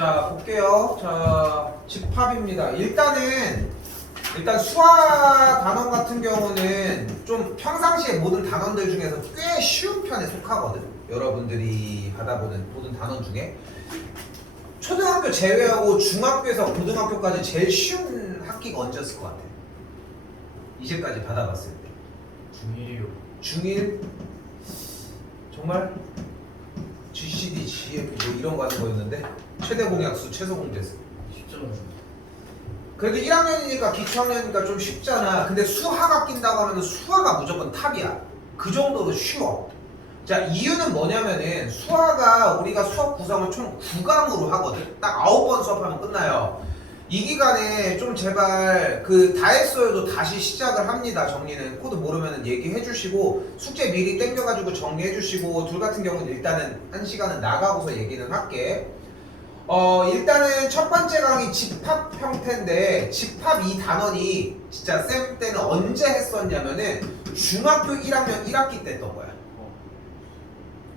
자, 볼게요. 자, 집합입니다. 일단 수화 단원 같은 경우는 좀 평상시에 모든 단원들 중에서 꽤 쉬운 편에 속하거든. 여러분들이 받아보는 모든 단원 중에 초등학교 제외하고 중학교에서 고등학교까지 제일 쉬운 학기가 언제였을 것 같아? 이제까지 받아봤을 때. 중1이요. 중1? 정말? GCD, GF 뭐 이런 거 하는 거였는데 최대 공약수, 최소 공제수. 쉽잖아요. 그래도 1학년이니까 기초학년이니까 좀 쉽잖아. 근데 수화가 낀다고 하면 수화가 무조건 탑이야. 그 정도로 쉬워. 자, 이유는 뭐냐면은 수화가 우리가 수업 구성을 총 9강으로 하거든. 딱 9번 수업하면 끝나요. 이 기간에 좀 제발 그 다 했어요도 다시 시작을 합니다. 정리는 코드 모르면 얘기해 주시고 숙제 미리 땡겨가지고 정리해 주시고 둘 같은 경우는 일단은 1시간은 나가고서 얘기는 할게. 일단은 첫 번째 강의 집합 형태인데 집합 이 단원이 진짜 쌤 때는 언제 했었냐면은 중학교 1학년 1학기 때 했던 거야.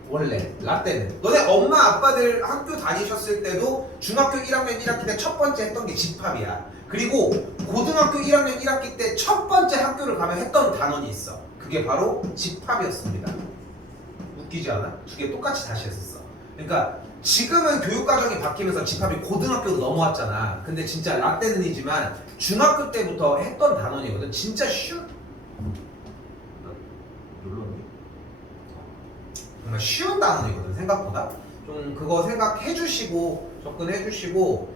원래 라떼는 너네 엄마 아빠들 학교 다니셨을 때도 중학교 1학년 1학기 때 첫 번째 했던 게 집합이야. 그리고 고등학교 1학년 1학기 때 첫 번째 학교를 가면 했던 단원이 있어. 그게 바로 집합이었습니다. 웃기지 않아? 두 개 똑같이 다시 했었어. 그러니까 지금은 교육과정이 바뀌면서 집합이 고등학교로 넘어왔잖아. 근데 진짜 라떼는이지만 중학교 때부터 했던 단원이거든. 진짜 쉬운 정말 쉬운 단원이거든. 생각보다 좀 그거 생각해 주시고 접근해 주시고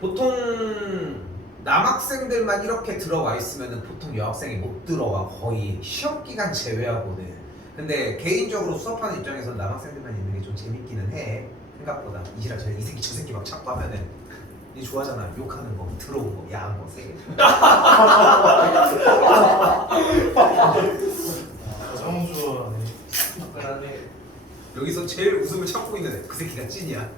보통 남학생들만 이렇게 들어와 있으면 보통 여학생이 못 들어와. 거의 시험 기간 제외하고는. 근데 개인적으로 수업하는 입장에서는 남학생들만 있는 게 좀 재밌기는 해. 생각보다 이지라 이 새끼 저 새끼 막 자꾸 하면은 니 좋아하잖아. 욕하는 거, 들어온 거, 야한 거 세게. 가장 좋아하네. 여기서 제일 웃음을 참고 있는 애. 그 새끼가 찐이야.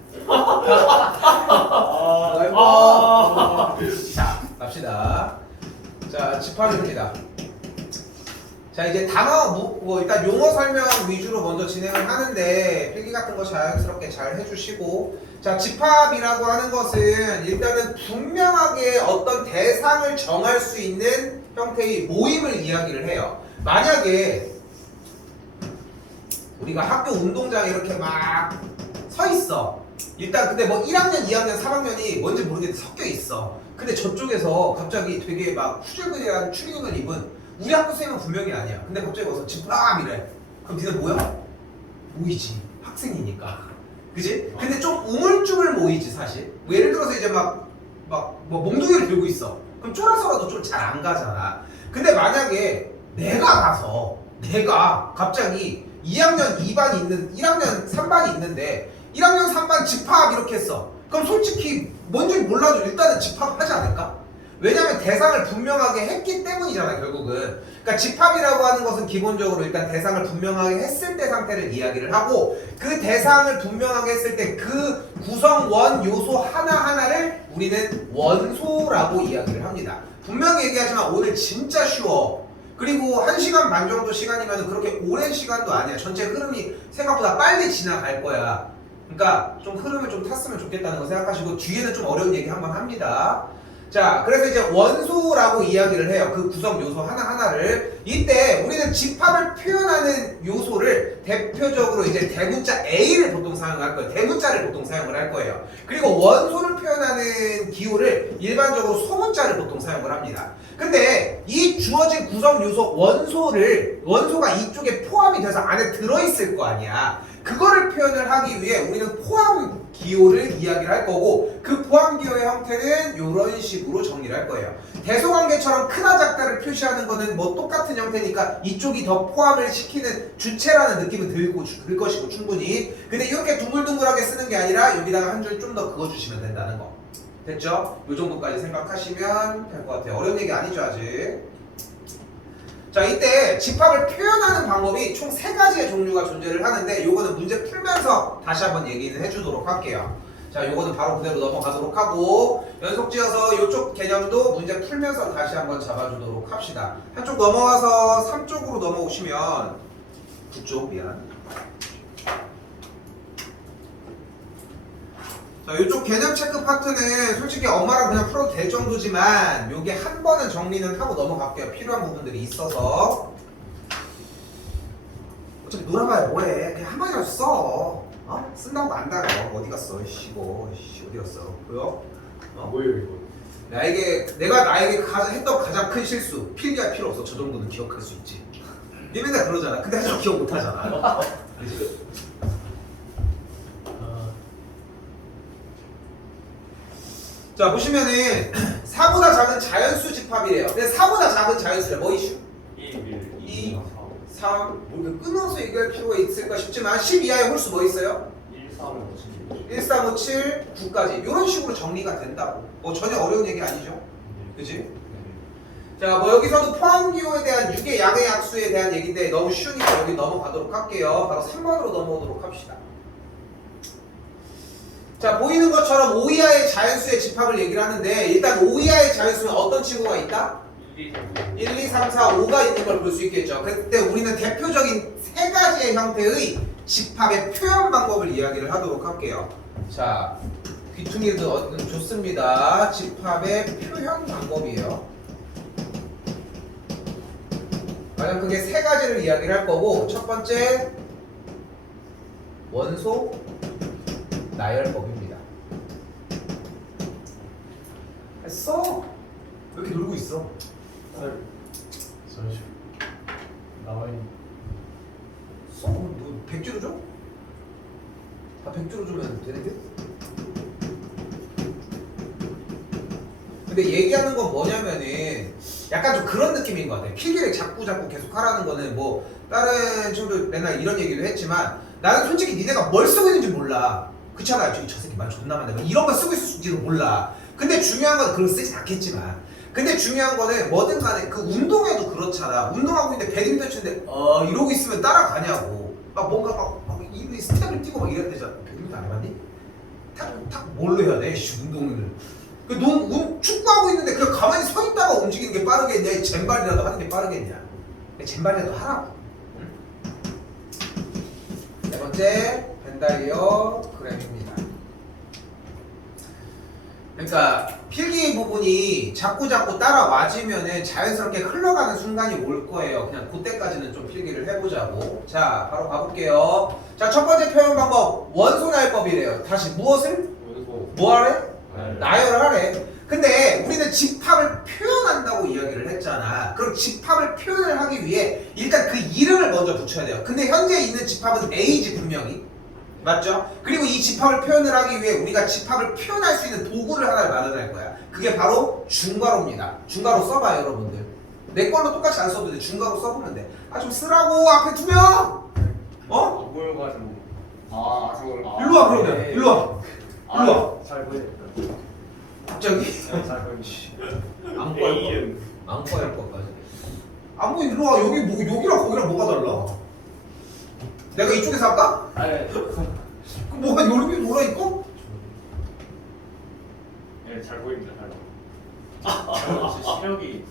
자, 갑시다. 자, 집합입니다. 자, 이제 단어 뭐 일단 용어 설명 위주로 먼저 진행을 하는데 필기 같은 거 자연스럽게 잘 해주시고. 자, 집합이라고 하는 것은 일단은 분명하게 어떤 대상을 정할 수 있는 형태의 모임을 이야기를 해요. 만약에 우리가 학교 운동장에 이렇게 막 서 있어. 일단 근데 뭐 1학년, 2학년, 3학년이 뭔지 모르겠는데 섞여 있어. 근데 저쪽에서 갑자기 되게 막 후줄근이한 추리닝을 입은 우리 학교 선생님은 분명히 아니야. 근데 갑자기 와서 집합 이래. 그럼 니네 뭐야? 모이지. 학생이니까. 그지? 근데 좀 우물쭈물 모이지 사실. 뭐 예를 들어서 이제 뭐 몽둥이를 들고 있어. 그럼 쫄아서라도 좀 잘 안 가잖아. 근데 만약에 내가 갑자기 2학년 2반이 있는 1학년 3반이 있는데 1학년 3반 집합 이렇게 했어. 그럼 솔직히 뭔지 몰라도 일단은 집합하지 않을까? 왜냐면 대상을 분명하게 했기 때문이잖아 결국은. 그러니까 집합이라고 하는 것은 기본적으로 일단 대상을 분명하게 했을 때 상태를 이야기를 하고 그 대상을 분명하게 했을 때 그 구성원 요소 하나하나를 우리는 원소라고 이야기를 합니다. 분명히 얘기하지만 오늘 진짜 쉬워. 그리고 1시간 반 정도 시간이면 그렇게 오랜 시간도 아니야. 전체 흐름이 생각보다 빨리 지나갈 거야. 그러니까 좀 흐름을 좀 탔으면 좋겠다는 거 생각하시고 뒤에는 좀 어려운 얘기 한번 합니다. 자, 그래서 이제 원소라고 이야기를 해요. 그 구성 요소 하나하나를. 이때 우리는 집합을 표현하는 요소를 대표적으로 이제 대문자 A를 보통 사용할 거예요. 대문자를 보통 사용을 할 거예요. 그리고 원소를 표현하는 기호를 일반적으로 소문자를 보통 사용을 합니다. 근데 이 주어진 구성 요소 원소가 이쪽에 포함이 돼서 안에 들어있을 거 아니야. 그거를 표현을 하기 위해 우리는 포함 기호를 이야기를 할 거고 그 포함 기호의 형태는 이런 식으로 정리를 할 거예요. 대소관계처럼 크다 작다를 표시하는 거는 뭐 똑같은 형태니까 이쪽이 더 포함을 시키는 주체라는 느낌은 들 것이고 충분히. 근데 이렇게 둥글둥글하게 쓰는 게 아니라 여기다가 한 줄 좀 더 그어주시면 된다는 거. 됐죠? 이 정도까지 생각하시면 될 것 같아요. 어려운 얘기 아니죠 아직. 자, 이때 집합을 표현하는 방법이 총 3가지의 종류가 존재를 하는데 요거는 문제 풀면서 다시 한번 얘기는 해주도록 할게요. 자, 요거는 바로 그대로 넘어가도록 하고 연속지어서 요쪽 개념도 문제 풀면서 다시 한번 잡아주도록 합시다. 한쪽 넘어와서 3쪽으로 넘어오시면 9쪽 미안. 자, 이쪽 개념 체크 파트는 솔직히 엄마랑 그냥 풀어도 될 정도지만 요게 한 번은 정리는 하고 넘어갈게요. 필요한 부분들이 있어서. 어차피 놀아봐야 뭐해. 그냥 한마디라도 써. 어? 쓴다고 안 달아. 어디 갔어? 이거 어디 갔어? 보여? 뭐예요 이거? 내가 나에게 했던 가장 큰 실수. 필기할 필요 없어. 저 정도는 기억할 수 있지. 니 맨날 그러잖아. 근데 사실 기억 못 하잖아. 그치? 자, 보시면은 4보다 작은 자연수 집합이래요. 근데 4보다 작은 자연수래. 뭐 이슈? 2, 3, 뭐 이렇게 끊어서 얘기할 필요가 있을까 싶지만 10 이하의 홀수 뭐 있어요? 1, 3, 5, 7, 9까지 이런 식으로 정리가 된다고. 뭐 전혀 어려운 얘기 아니죠? 그치? 자, 뭐 여기서도 포함기호에 대한 유계 양의 약수에 대한 얘기인데 너무 쉬우니까 여기 넘어가도록 할게요. 바로 3번으로 넘어오도록 합시다. 자, 보이는 것처럼 5 이하의 자연수의 집합을 얘기를 하는데 일단 5 이하의 자연수는 어떤 친구가 있다? 1, 2, 3, 4, 5가 있는 걸 볼 수 있겠죠. 그때 우리는 대표적인 세 가지의 형태의 집합의 표현 방법을 이야기를 하도록 할게요. 자, 귀퉁이도 좋습니다. 집합의 표현 방법이에요. 가장 크게 세 가지를 이야기를 할 거고, 첫 번째 원소 나열법입니다. 했어? 왜 이렇게 놀고 있어? 잠시 나와있는 써? 뭐 100주로 줘? 다 100주로 주면 되는데? 근데 얘기하는 건 뭐냐면은 약간 좀 그런 느낌인 것 같아. 필기를 자꾸 계속 하라는 거는 뭐 다른 친구들 맨날 이런 얘기도 했지만 나는 솔직히 니네가 뭘 쓰고 있는지 몰라. 그렇잖아요. 저 새끼 말 존나 많네. 이런 거 쓰고 있을지도 몰라. 근데 중요한 건 그걸 쓰진 않겠지만, 근데 중요한 거는 뭐든 간에 그 운동에도 그렇잖아. 운동하고 있는데 배드민턴 치는데 이러고 있으면 따라가냐고. 막 뭔가 막 이 스텝을 뛰고 막 이래야 되잖아. 배드민턴 안 해봤니? 탁 뭘로 해야 돼? 운동을. 축구하고 있는데 그냥 가만히 서 있다가 움직이는 게 빠르겠냐? 젠발이라도 하는 게 빠르겠냐? 젠발이라도 하라고. 응? 네 번째 벤다이어그램입니다. 그러니까 필기 부분이 자꾸 따라와지면은 자연스럽게 흘러가는 순간이 올 거예요. 그냥 그때까지는 좀 필기를 해보자고. 자, 바로 가볼게요. 자, 첫 번째 표현 방법 원소 나열법이래요. 다시 무엇을? 뭐 하래? 나열을 하래. 근데 우리는 집합을 표현한다고 이야기를 했잖아. 그럼 집합을 표현을 하기 위해 일단 그 이름을 먼저 붙여야 돼요. 근데 현재 있는 집합은 A지 분명히. 맞죠? 그리고 이 집합을 표현을 하기 위해 우리가 집합을 표현할 수 있는 도구를 하나를 마련할 거야. 그게 바로 중괄호입니다. 중괄호 써봐요, 여러분들. 내 걸로 똑같이 안 써도 돼. 중괄호 써보면 돼. 아, 좀 쓰라고. 앞에 두 명. 어? 보여가지고 저걸 일로 와, 그러면. 네. 일로 와. 일로 와. 잘 보이겠다. 갑자기. 잘 보이지. 안고 할 것까지. 안고 일로 와. 여기랑 거기랑 뭐가 달라? 내가 이쪽에서 할까? 아니, 그럼 뭐가 여기 놀아있고? 네, 잘 보입니다. 잘 시력이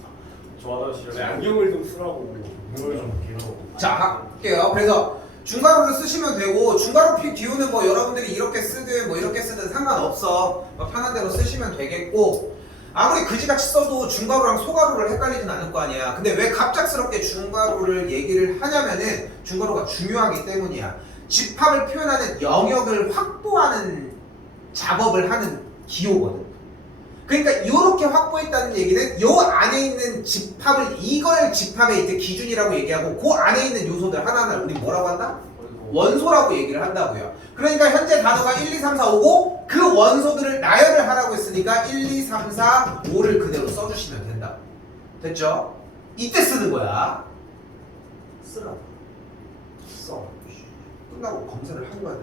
좋아서 보입니다. 시력이 안경을 좀 쓰라고. 눈을 좀 길어. 자, 할게요. 그래서 중괄호를 쓰시면 되고, 중괄호 기호는 뭐 여러분들이 이렇게 쓰든 뭐 이렇게 쓰든 상관없어. 뭐 편한 대로 쓰시면 되겠고, 아무리 그지같이 써도 중괄호랑 소괄호를 헷갈리진 않을 거 아니야. 근데 왜 갑작스럽게 중괄호를 얘기를 하냐면은 중괄호가 중요하기 때문이야. 집합을 표현하는 영역을 확보하는 작업을 하는 기호거든. 그러니까 이렇게 확보했다는 얘기는 요 안에 있는 집합을 이걸 집합의 이제 기준이라고 얘기하고 그 안에 있는 요소들 하나하나 우리 뭐라고 한다? 원소라고 얘기를 한다고요. 그러니까 현재 단어가 1, 2, 3, 4, 5고 그 원소들을 나열을 하라고 했으니까 1, 2, 3, 4, 5를 그대로 써주시면 된다. 됐죠? 이때 쓰는 거야. 쓰라고. 써. 끝나고 검사를 하고 가야 돼.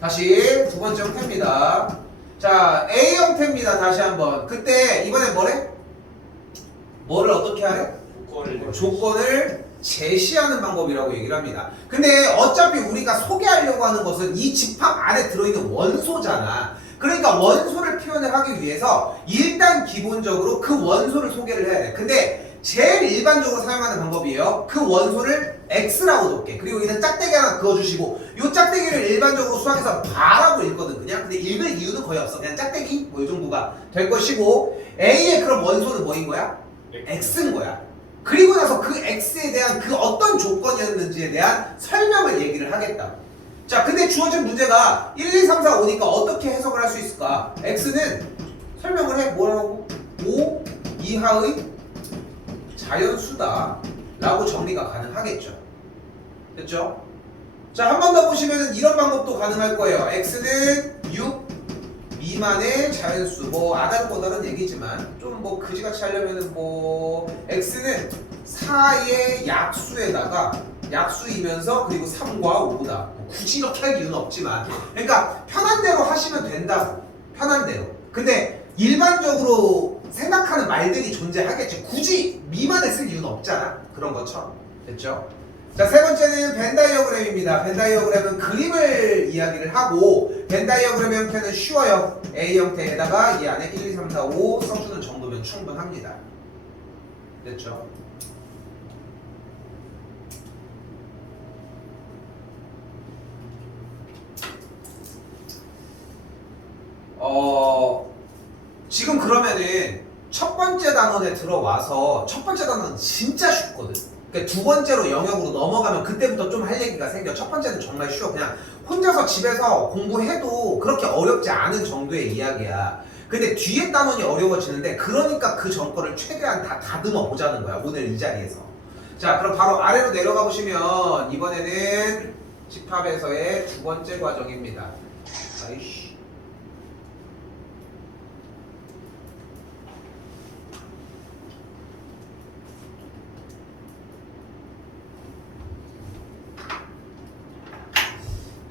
다시 두 번째 형태입니다. 자, A 형태입니다. 다시 한번. 그때 이번엔 뭐래? 뭐를 어떻게 하래? 조건을 제시하는 방법이라고 얘기를 합니다. 근데 어차피 우리가 소개하려고 하는 것은 이 집합 안에 들어있는 원소잖아. 그러니까 원소를 표현을 하기 위해서 일단 기본적으로 그 원소를 소개를 해야 돼. 근데 제일 일반적으로 사용하는 방법이에요. 그 원소를 X라고 놓게. 그리고 여기는 짝대기 하나 그어주시고 이 짝대기를 일반적으로 수학에서 바라고 읽거든 그냥. 근데 읽을 이유는 거의 없어. 그냥 짝대기 뭐 이 정도가 될 것이고 A의 그럼 원소는 뭐인 거야? X인 거야. 그리고 나서 그 X에 대한 그 어떤 조건이었는지에 대한 설명을 얘기를 하겠다. 자, 근데 주어진 문제가 1, 2, 3, 4, 5니까 어떻게 해석을 할 수 있을까? X는 설명을 해. 뭐라고? 5 이하의 자연수다 라고 정리가 가능하겠죠. 됐죠? 자, 한 번 더 보시면 이런 방법도 가능할 거예요. X는 6 미만의 자연수. 뭐 아다르고다른 얘기지만 좀 뭐 그지같이 하려면은 뭐 X는 4의 약수에다가 약수이면서 그리고 3과 5다. 뭐 굳이 이렇게 할 이유는 없지만 그러니까 편한 대로 하시면 된다고. 편한 대로. 근데 일반적으로 생각하는 말들이 존재하겠지. 굳이 미만을 쓸 이유는 없잖아. 그런 것처럼. 됐죠? 자, 세 번째는 벤 다이어그램입니다. 벤 다이어그램은 그림을 이야기를 하고 벤 다이어그램 형태는 쉬워요. A 형태에다가 이 안에 1, 2, 3, 4, 5 써주는 정도면 충분합니다. 됐죠? 지금 그러면은 첫 번째 단원에 들어와서 첫 번째 단원은 진짜 쉽거든. 그러니까 두 번째로 영역으로 넘어가면 그때부터 좀 할 얘기가 생겨. 첫 번째는 정말 쉬워. 그냥 혼자서 집에서 공부해도 그렇게 어렵지 않은 정도의 이야기야. 근데 뒤에 단원이 어려워지는데 그러니까 그 전거를 최대한 다 다듬어 보자는 거야. 오늘 이 자리에서. 자, 그럼 바로 아래로 내려가 보시면 이번에는 집합에서의 두 번째 과정입니다. 아이씨.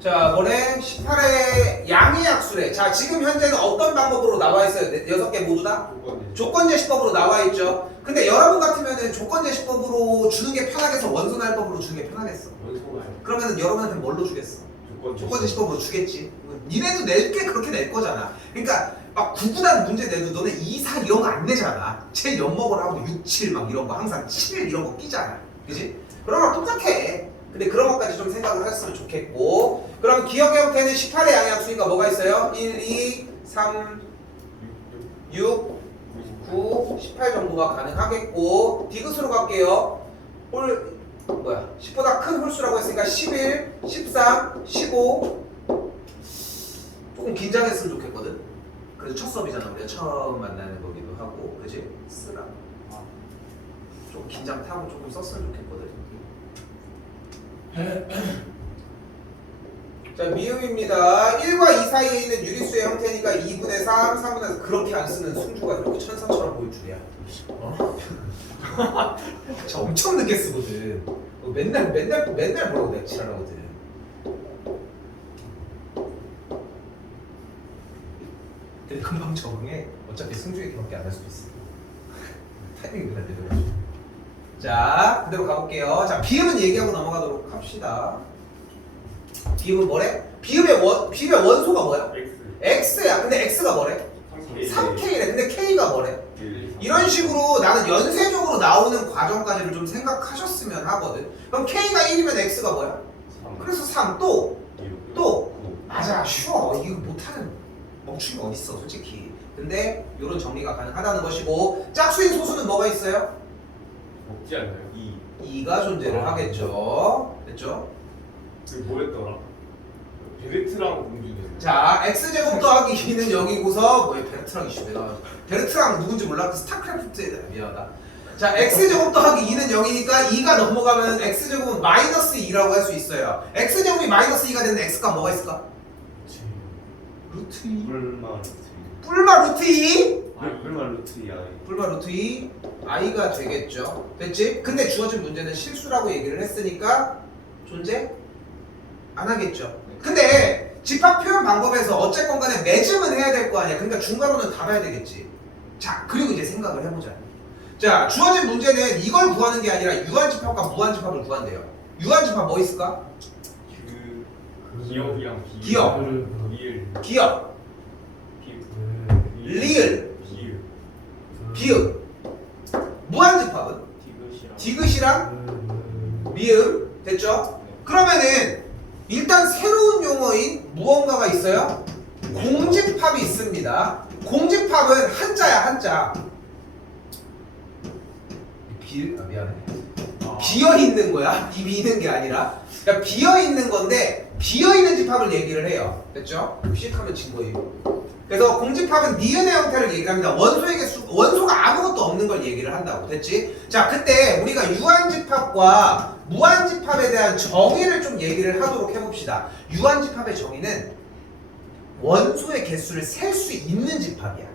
자, 뭐래? 18의 양의 약수래. 자, 지금 현재는 어떤 방법으로 나와 있어요? 6개 모두 다? 조건제시법으로 나와 있죠. 근데 여러분 같으면은 조건제시법으로 주는 게 편하겠어? 원소날법으로 주는 게 편하겠어? 그러면은 여러분한테 뭘로 주겠어? 조건제시법으로 주겠지. 니네도 낼 게 그렇게 낼 거잖아. 그러니까 막 구구단 문제 내도 너네 2, 4 이런 거 안 내잖아. 제일 연목을 하고 6, 7 막 이런 거 항상 7 이런 거 끼잖아. 그지? 그런 거랑 똑같아. 근데 그런 것까지 좀 생각을 했으면 좋겠고. 그럼 기억의 형태는 18의 양약수니까 뭐가 있어요? 1, 2, 3, 6, 9, 18 정도가 가능하겠고. 디귿으로 갈게요. 뭐야? 10보다 큰 홀수라고 했으니까 11, 13, 15. 조금 긴장했으면 좋겠거든. 그래서 첫 수업이잖아. 우리가 처음 만나는 거기도 하고. 그지? 쓰라. 좀 긴장 타고 조금 썼으면 좋겠거든. 자, 미음입니다. 1과 2 사이에 있는 유리수의 형태니까 2분의 3, 3분의 4 그렇게 안 쓰는 승주가 이렇게 천사처럼 보일 줄이야. 저 엄청 늦게 쓰거든. 맨날 뭐라고 내가 지랄하거든. 근데 금방 적응해. 어차피 승주에 그렇게 안 할 수도 있어. 타이밍이 그날 되더라고. 자, 그대로 가볼게요. 자, 비음은 얘기하고 넘어가도록 합시다. 비음은 뭐래? 비음의 원소가 뭐야? X야. 근데 X가 뭐래? 3K래. 근데 K가 뭐래? 이런 식으로 나는 연쇄적으로 나오는 과정까지를 좀 생각하셨으면 하거든. 그럼 K가 1이면 X가 뭐야? 그래서 3. 또 맞아. 쉬워. 이거 못하는 멍충이가 어딨어 솔직히. 근데 이런 정리가 가능하다는 것이고. 짝수인 소수는 뭐가 있어요? 없지 않나요? 2가 존재를 하겠죠. 됐죠? 그 뭐였더라? 베르트랑 공주는 자, x제곱 더하기 2는 0이고서 뭐야 베르트랑 이슈 내가 베르트랑 누군지 몰랐고 스타크래프트에 미안하다. 자, x제곱 더하기 2는 0이니까 2가 넘어가면 x제곱은 마이너스 2라고 할 수 있어요. x제곱이 마이너스 2가 되는 x가 뭐가 있을까? 루트 2. 뿔마 루트 2? 뿔마 루트 2 뿔마 루트 2 i가 되겠죠. 됐지? 근데 주어진 문제는 실수라고 얘기를 했으니까 존재 안 하겠죠. 근데 집합 표현 방법에서 어쨌건 간에 맺음은 해야 될 거 아니야. 그러니까 중괄호는 달아야 되겠지. 자, 그리고 이제 생각을 해보자. 자, 주어진 문제는 이걸 구하는 게 아니라 유한집합과 무한집합을 구한대요. 유한집합 뭐 있을까? 기억이랑 기억. 리을 기억, 리을, 비읍. 무한집합은? 디귿이랑 미음. 됐죠? 그러면은 일단 새로운 용어인 무언가가 있어요? 공집합이 있습니다. 공집합은 한자야, 한자. 미안해. 비어 있는 거야. 이 비는 게 아니라. 그러니까 비어 있는 건데 비어 있는 집합을 얘기를 해요. 됐죠? 무식하면 진 거예요. 그래서 공집합은 니은의 형태를 얘기합니다. 원소가 아무것도 없는 걸 얘기를 한다고. 됐지? 자, 그때 우리가 유한집합과 무한집합에 대한 정의를 좀 얘기를 하도록 해봅시다. 유한집합의 정의는 원소의 개수를 셀 수 있는 집합이야.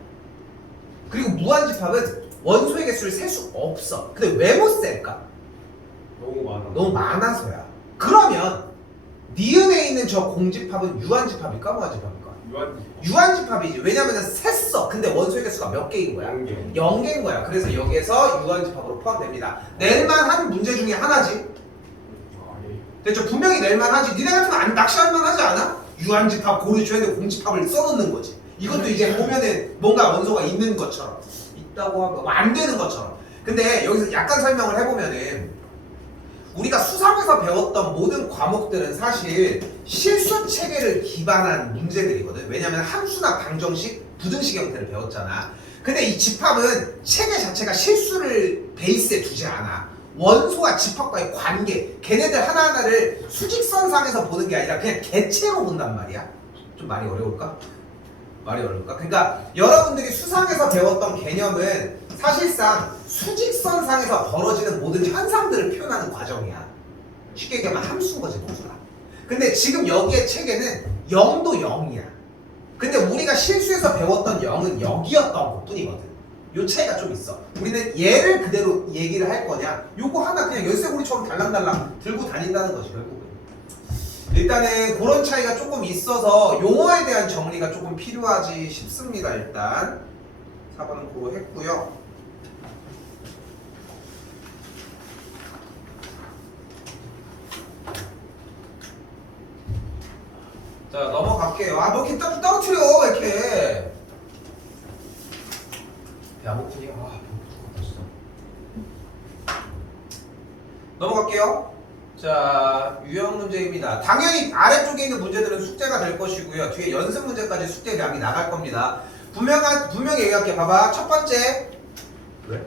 그리고 무한집합은 원소의 개수를 셀 수 없어. 근데 왜 못 셀까? 너무 많아. 너무 많아서야. 그러면 니은에 있는 저 공집합은 유한집합일까 무한집합일까? 유한집합이지. 왜냐면은 셌어. 근데 원소의 개수가 몇 개인 거야? 0개. 0개인 거야. 그래서 여기에서 유한집합으로 포함됩니다. 낼만한 문제 중에 하나지. 됐죠? 분명히 낼만하지. 니네 같으면 낚시할만 하지 않아? 유한집합 고르주했는데 공집합을 써놓는 거지. 이것도 이제 보면은 뭔가 원소가 있는 것처럼 있다고 하고 안 되는 것처럼. 근데 여기서 약간 설명을 해보면은 우리가 수상에서 배웠던 모든 과목들은 사실 실수 체계를 기반한 문제들이거든. 왜냐면 함수나 방정식, 부등식 형태를 배웠잖아. 근데 이 집합은 체계 자체가 실수를 베이스에 두지 않아. 원소와 집합과의 관계, 걔네들 하나하나를 수직선상에서 보는 게 아니라 그냥 개체로 본단 말이야. 좀 말이 어려울까? 말이 어려울까? 그러니까 여러분들이 수상에서 배웠던 개념은 사실상 수직선상에서 벌어지는 모든 현상들을 표현하는 과정이야. 쉽게 얘기하면 함수인 거지, 모두가. 근데 지금 여기의 체계는 0도 0이야. 근데 우리가 실수에서 배웠던 0은 여기였던 것 뿐이거든. 요 차이가 좀 있어. 우리는 얘를 그대로 얘기를 할 거냐, 요거 하나 그냥 열쇠고리처럼 달랑달랑 들고 다닌다는 거지, 결국은. 일단은 그런 차이가 조금 있어서 용어에 대한 정리가 조금 필요하지 싶습니다. 일단 4번은 그거 했고요. 자, 넘어갈게요. 아, 뭐 이렇게 떨어뜨려, 이렇게. 배 안 고프니? 아, 배고프다, 진짜. 넘어갈게요. 자, 유형 문제입니다. 당연히 아래쪽에 있는 문제들은 숙제가 될 것이고요. 뒤에 연습 문제까지 숙제량이 나갈 겁니다. 분명히 얘기할게. 봐봐. 첫 번째. 왜?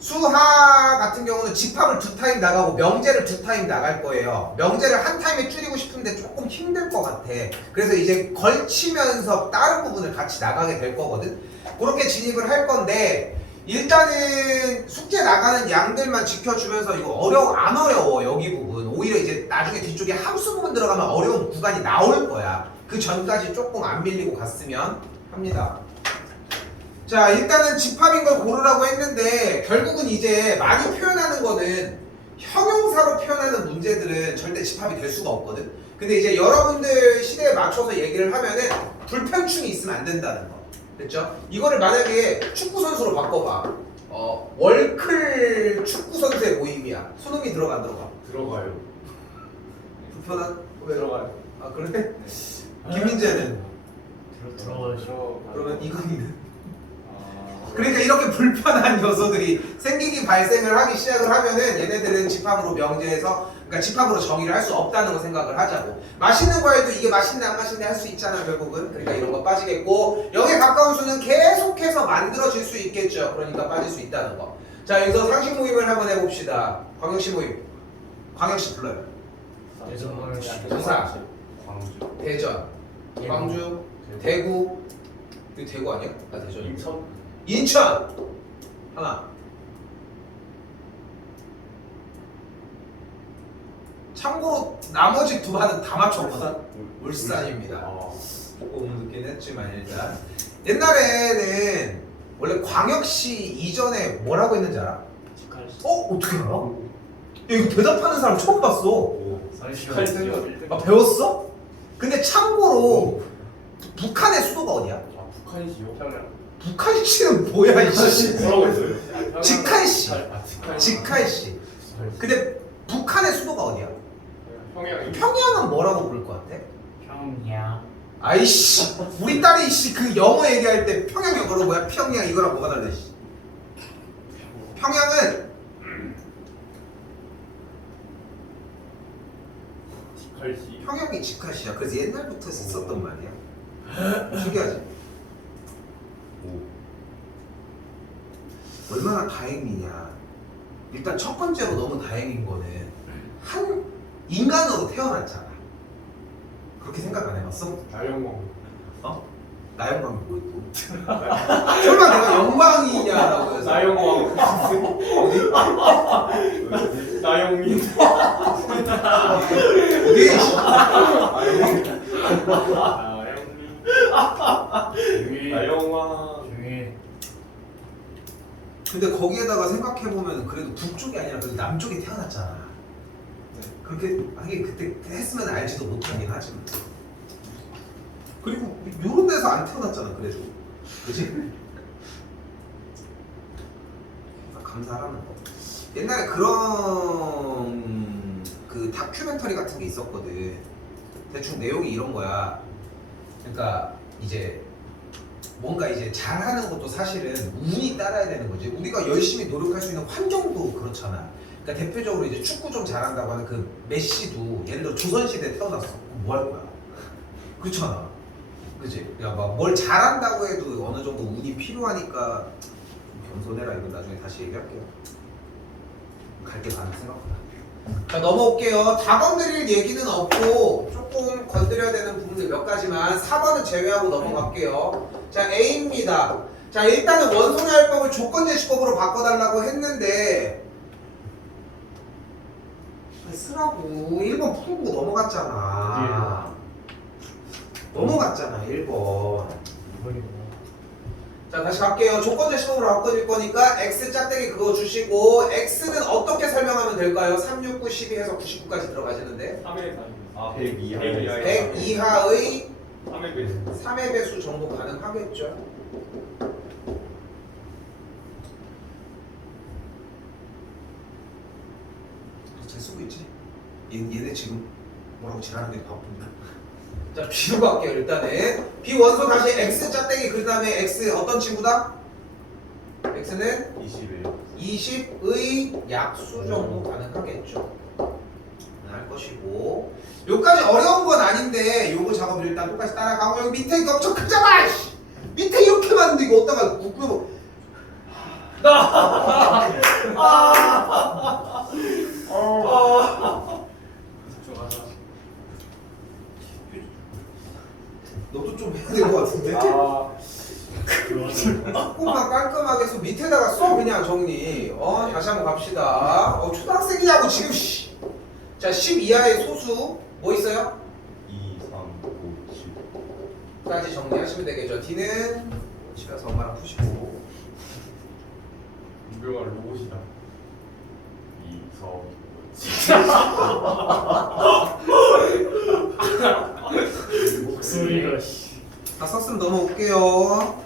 수하 같은 경우는 집합을 2타임 나가고 명제를 2타임 나갈 거예요. 명제를 한 타임에 줄이고 싶은데 조금 힘들 것 같아. 그래서 이제 걸치면서 다른 부분을 같이 나가게 될 거거든. 그렇게 진입을 할 건데 일단은 숙제 나가는 양들만 지켜주면서 이거 안 어려워. 여기 부분 오히려 이제 나중에 뒤쪽에 함수 부분 들어가면 어려운 구간이 나올 거야. 그 전까지 조금 안 밀리고 갔으면 합니다. 자, 일단은 집합인 걸 고르라고 했는데 결국은 이제 많이 표현하는 거는 형용사로 표현하는 문제들은 절대 집합이 될 수가 없거든. 근데 이제 여러분들 시대에 맞춰서 얘기를 하면은 불편충이 있으면 안 된다는 거. 됐죠? 이거를 만약에 축구 선수로 바꿔봐. 월클 축구 선수의 모임이야. 손흥민 들어가 안 들어가? 들어가요. 불편한? 왜? 들어가요. 아, 그래? 김민재는? 들어가죠. 그러면 이건희는? 그러니까 이렇게 불편한 요소들이 생기기 발생을 하기 시작을 하면은 얘네들은 집합으로 명제해서, 그러니까 집합으로 정의를 할 수 없다는 거 생각을 하자고. 맛있는 거에도 이게 맛있네 안 맛있네 할 수 있잖아 결국은. 그러니까 이런 거 빠지겠고, 여기에 가까운 수는 계속해서 만들어질 수 있겠죠. 그러니까 빠질 수 있다는 거. 자, 여기서 상식 모임을 한번 해봅시다. 광역시 모임. 광역시 불러요. 부산, 광주. 대전, 광주, 대구. 이거 대구 아니야? 나 대전. 인천. 인천 하나. 참고로 나머지 두 반은 다 맞췄거든. 울산입니다. 조금 늦긴 했지만 일단 옛날에는 원래 광역시 이전에 뭐라고 했는지 알아? 어떻게 알아? 야, 이거 대답하는 사람 처음 봤어. 아, 배웠어? 근데 참고로 북한의 수도가 어디야? 북한이지요. 평양. 북한시는 뭐야 이씨. 뭐라고 했어요? 직할시. 직할시. 직할시. 근데 북한의 수도가 어디야? 평양. 평양은 뭐라고 부를 것 같아? 평양. 아이씨, 우리 딸이 이씨 그 영어 얘기할 때 평양 영어로 뭐야? 평양 이거랑 뭐가 달라 씨. 평양은 직할시. 평양이 직할시야. 그래서 옛날부터 썼던 말이야. 신기하지? 오. 얼마나 다행이냐. 일단 첫 번째로 너무 다행인 거는 한 인간으로 태어났잖아. 그렇게 생각 안 해봤어? 나영광. 어? 나 영광이 뭐야 또? 설마 내가 영광이냐라고 해서 나영광. 어디? 나영민. 어디? 나영민. 나영광. 조용히 해. 근데 거기에다가 생각해보면 그래도 북쪽이 아니라 그래도 남쪽에 태어났잖아. 그렇게 하긴 그때 했으면 알지도 못하긴 하지만. 그리고 요런 데서 안 태어났잖아 그래도. 그치? 감사하는 거. 옛날에 그런 그 다큐멘터리 같은 게 있었거든. 대충 내용이 이런 거야. 그러니까 이제 뭔가 이제 잘하는 것도 사실은 운이 따라야 되는 거지. 우리가 열심히 노력할 수 있는 환경도 그렇잖아. 그러니까 대표적으로 이제 축구 좀 잘한다고 하는 그 메시도 예를 들어 조선시대에 태어났어. 그럼 뭐 할 거야? 그렇잖아. 그치? 야, 막 뭘 잘한다고 해도 어느 정도 운이 필요하니까 좀 겸손해라. 이건 나중에 다시 얘기할게요. 갈게 많아 생각보다. 자, 넘어올게요. 다 건드릴 얘기는 없고 조금 건드려야 되는 부분들 몇 가지만 4번은 제외하고 넘어갈게요. 자, A입니다. 자, 일단은 원소나열법을 조건제시법으로 바꿔달라고 했는데 쓰라고 1번 풀고 넘어갔잖아. 넘어갔잖아 1번. 자, 다시 갈게요. 조건제시법으로 바꿔줄 거니까 x 짝대기 그거 주시고 x는 어떻게 설명하면 될까요? 3, 6, 9, 12 해서 99까지 들어가시는데 3의 아, 100 이하. 100 이하의 3의 배수. 3의 배수 정도 가능하겠죠. 잘 쓰고 있지? 얘네 지금 뭐라고 지랄하는 게 바쁜데. 자, B로 갈게요. 일단은 B 원소 다시 x 짝대기 그 다음에 x 어떤 친구다? x는 20이에요. 20의 약수 정도 가능하겠죠. 할 것이고 요까지 어려운 건 아닌데 요거 작업을 일단 똑같이 따라가고 여기 밑에 이거 엄청 크잖아. 씨. 밑에 이렇게 많은데 이거 어디다가 묶으면 집중하자. 너도 좀 해야 될 것 같은데. 조금만 깔끔하게 해서 밑에다가 써 그냥 정리. 다시 한번 갑시다. 초등학생이냐고 지금. 씨. 자, 10 이하의 소수 뭐 있어요? 2, 3, 5, 7. 까지 정리하시면 되겠죠. D는 집에 가서 엄마랑 푸시고. 유명한 로봇이다. 2, 4, 5, 7. 목소리가 씨. 다 썼으면 넘어올게요.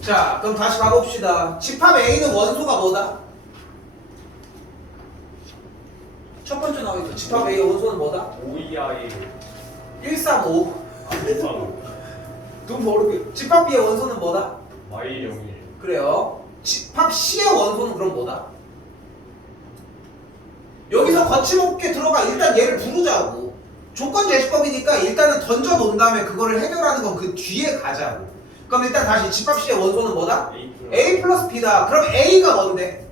자, 그럼 다시 가봅시다. 집합 A는 원소가 뭐다? 첫 번째 나와있어. 집합 A의 원소는 뭐다? 5 이하의 135. 135. 돈 모르게. 집합 B의 원소는 뭐다? Y01. 그래요. 집합 C의 원소는 그럼 뭐다? 여기서 거침없게 들어가. 일단 얘를 부르자고. 조건 제시법이니까 일단은 던져 놓은 다음에 그거를 해결하는 건 그 뒤에 가자고. 그럼 일단 다시 집합 C의 원소는 뭐다? A 플러스 B다. 그럼 A가 뭔데?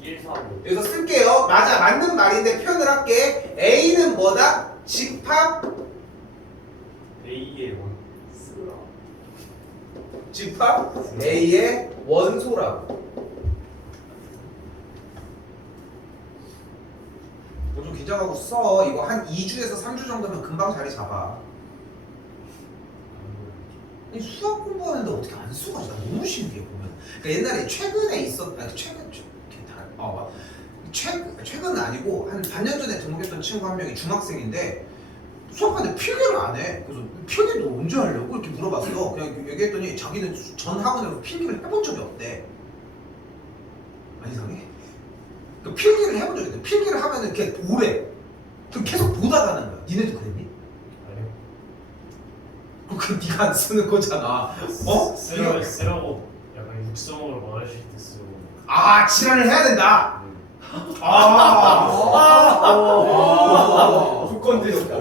135. 여기서 쓸게요. 맞아, 맞는 말인데 표현을 할게. A는 뭐다? 집합 A의 원. 집합 A의 원소라고. 뭐 좀 긴장하고 써. 이거 한 2주에서 3주 정도면 금방 자리 잡아. 아니, 수학 공부하는데 어떻게 안 써가지고 나 너무 신기해 보면. 그러니까 옛날에 최근에 최근은 아니고 한 반년 전에 등록했던 친구 한 명이 중학생인데 수학하는데 필기를 안 해. 그래서 필기도 언제 하려고 이렇게 물어봤어. 그냥 얘기했더니 자기는 전 학원에서 필기를 해본 적이 없대. 안 이상해? 그 필기를 해본 적이 없대. 필기를 하면은 걔 오래. 그럼 계속 보다 가는 거야. 니네도 그랬니? 아니요. 그럼 네가 안 쓰는 거잖아. 쓰라고 약간 육성으로 말하실 때 쓰고. 아 지랄을 해야 된다. 훅 건드렸다.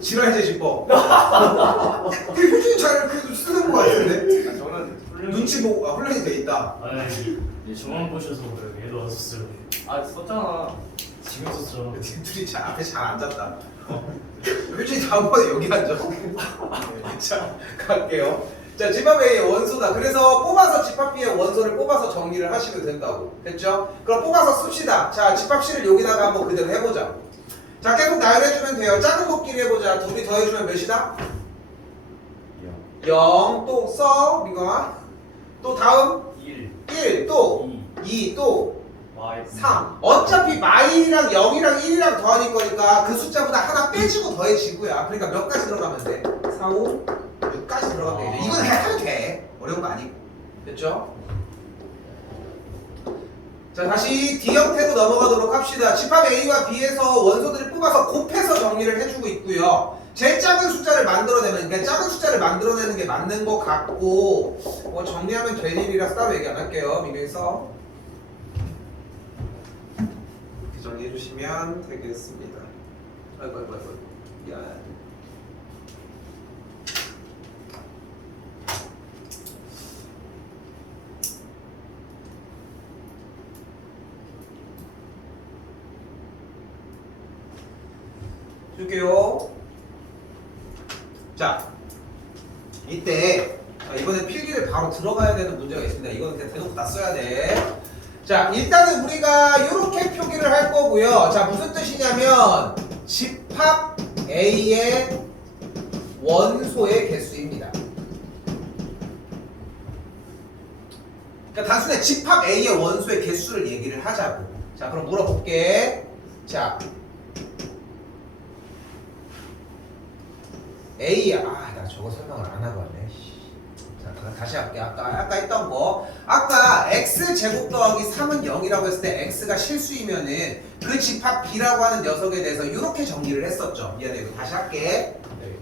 지랄 제시법. 그 효준이 잘 그래도 쓰는 거 같은데. 저는 눈치 보고 훈련이 돼 있다. 아니 저만 보셔서 그래요. 얘도 왔었어요. 아 썼잖아. 지금 썼죠. 둘이 잘 앞에 잘 앉았다. 효준이 다음번에 여기 앉아. 자 갈게요. 자 집합 A의 원소다. 그래서 뽑아서 집합 B의 원소를 뽑아서 정리를 하시면 된다고. 됐죠? 그럼 뽑아서 씁시다. 자 집합 C를 여기다가 한번 그대로 해보자. 자 계속 나열해주면 돼요. 작은 곱끼리 해보자. 둘이 더해주면 몇이다? 0. 또 써. 민경아. 또 다음 1, 1. 또 2, 2. 또 Y, 3. 어차피 마일이랑 0이랑 1이랑 더하는 거니까 그 숫자보다 하나 빼주고 더해지고야. 그러니까 몇 가지 들어가면 돼? 4, 5, 6까지 들어가면 되겠죠. 이건 그냥 하면 돼. 어려운 거 아니고. 됐죠? 자 다시 D 형태로 넘어가도록 합시다. 집합 A와 B에서 원소들을 뽑아서 곱해서 정리를 해주고 있고요. 제일 작은 숫자를 만들어내면, 그러니까 작은 숫자를 만들어내는 게 맞는 것 같고, 뭐 정리하면 될 일이라서 따로 얘기 안 할게요. 민경에서 이렇게 정리해 주시면 되겠습니다. 아이고. 미안. 줄게요. 자, 이때 이번에 필기를 바로 들어가야 되는 문제가 있습니다. 이거는 그냥 대놓고 다 써야 돼. 자, 일단은 우리가 이렇게 표기를 할 거고요. 자, 무슨 뜻이냐면 집합 A의 원소의 개수입니다. 그러니까 단순히 집합 A의 원소의 개수를 얘기를 하자고. 자, 그럼 물어볼게. 자, A야. 나 저거 설명을 안 하고 왔네. 자, 다시 할게. 아까 했던 거. 아까 X제곱 더하기 3은 0이라고 했을 때 X가 실수이면은 그 집합 B라고 하는 녀석에 대해서 이렇게 정리를 했었죠. 미안해. 이거 다시 할게.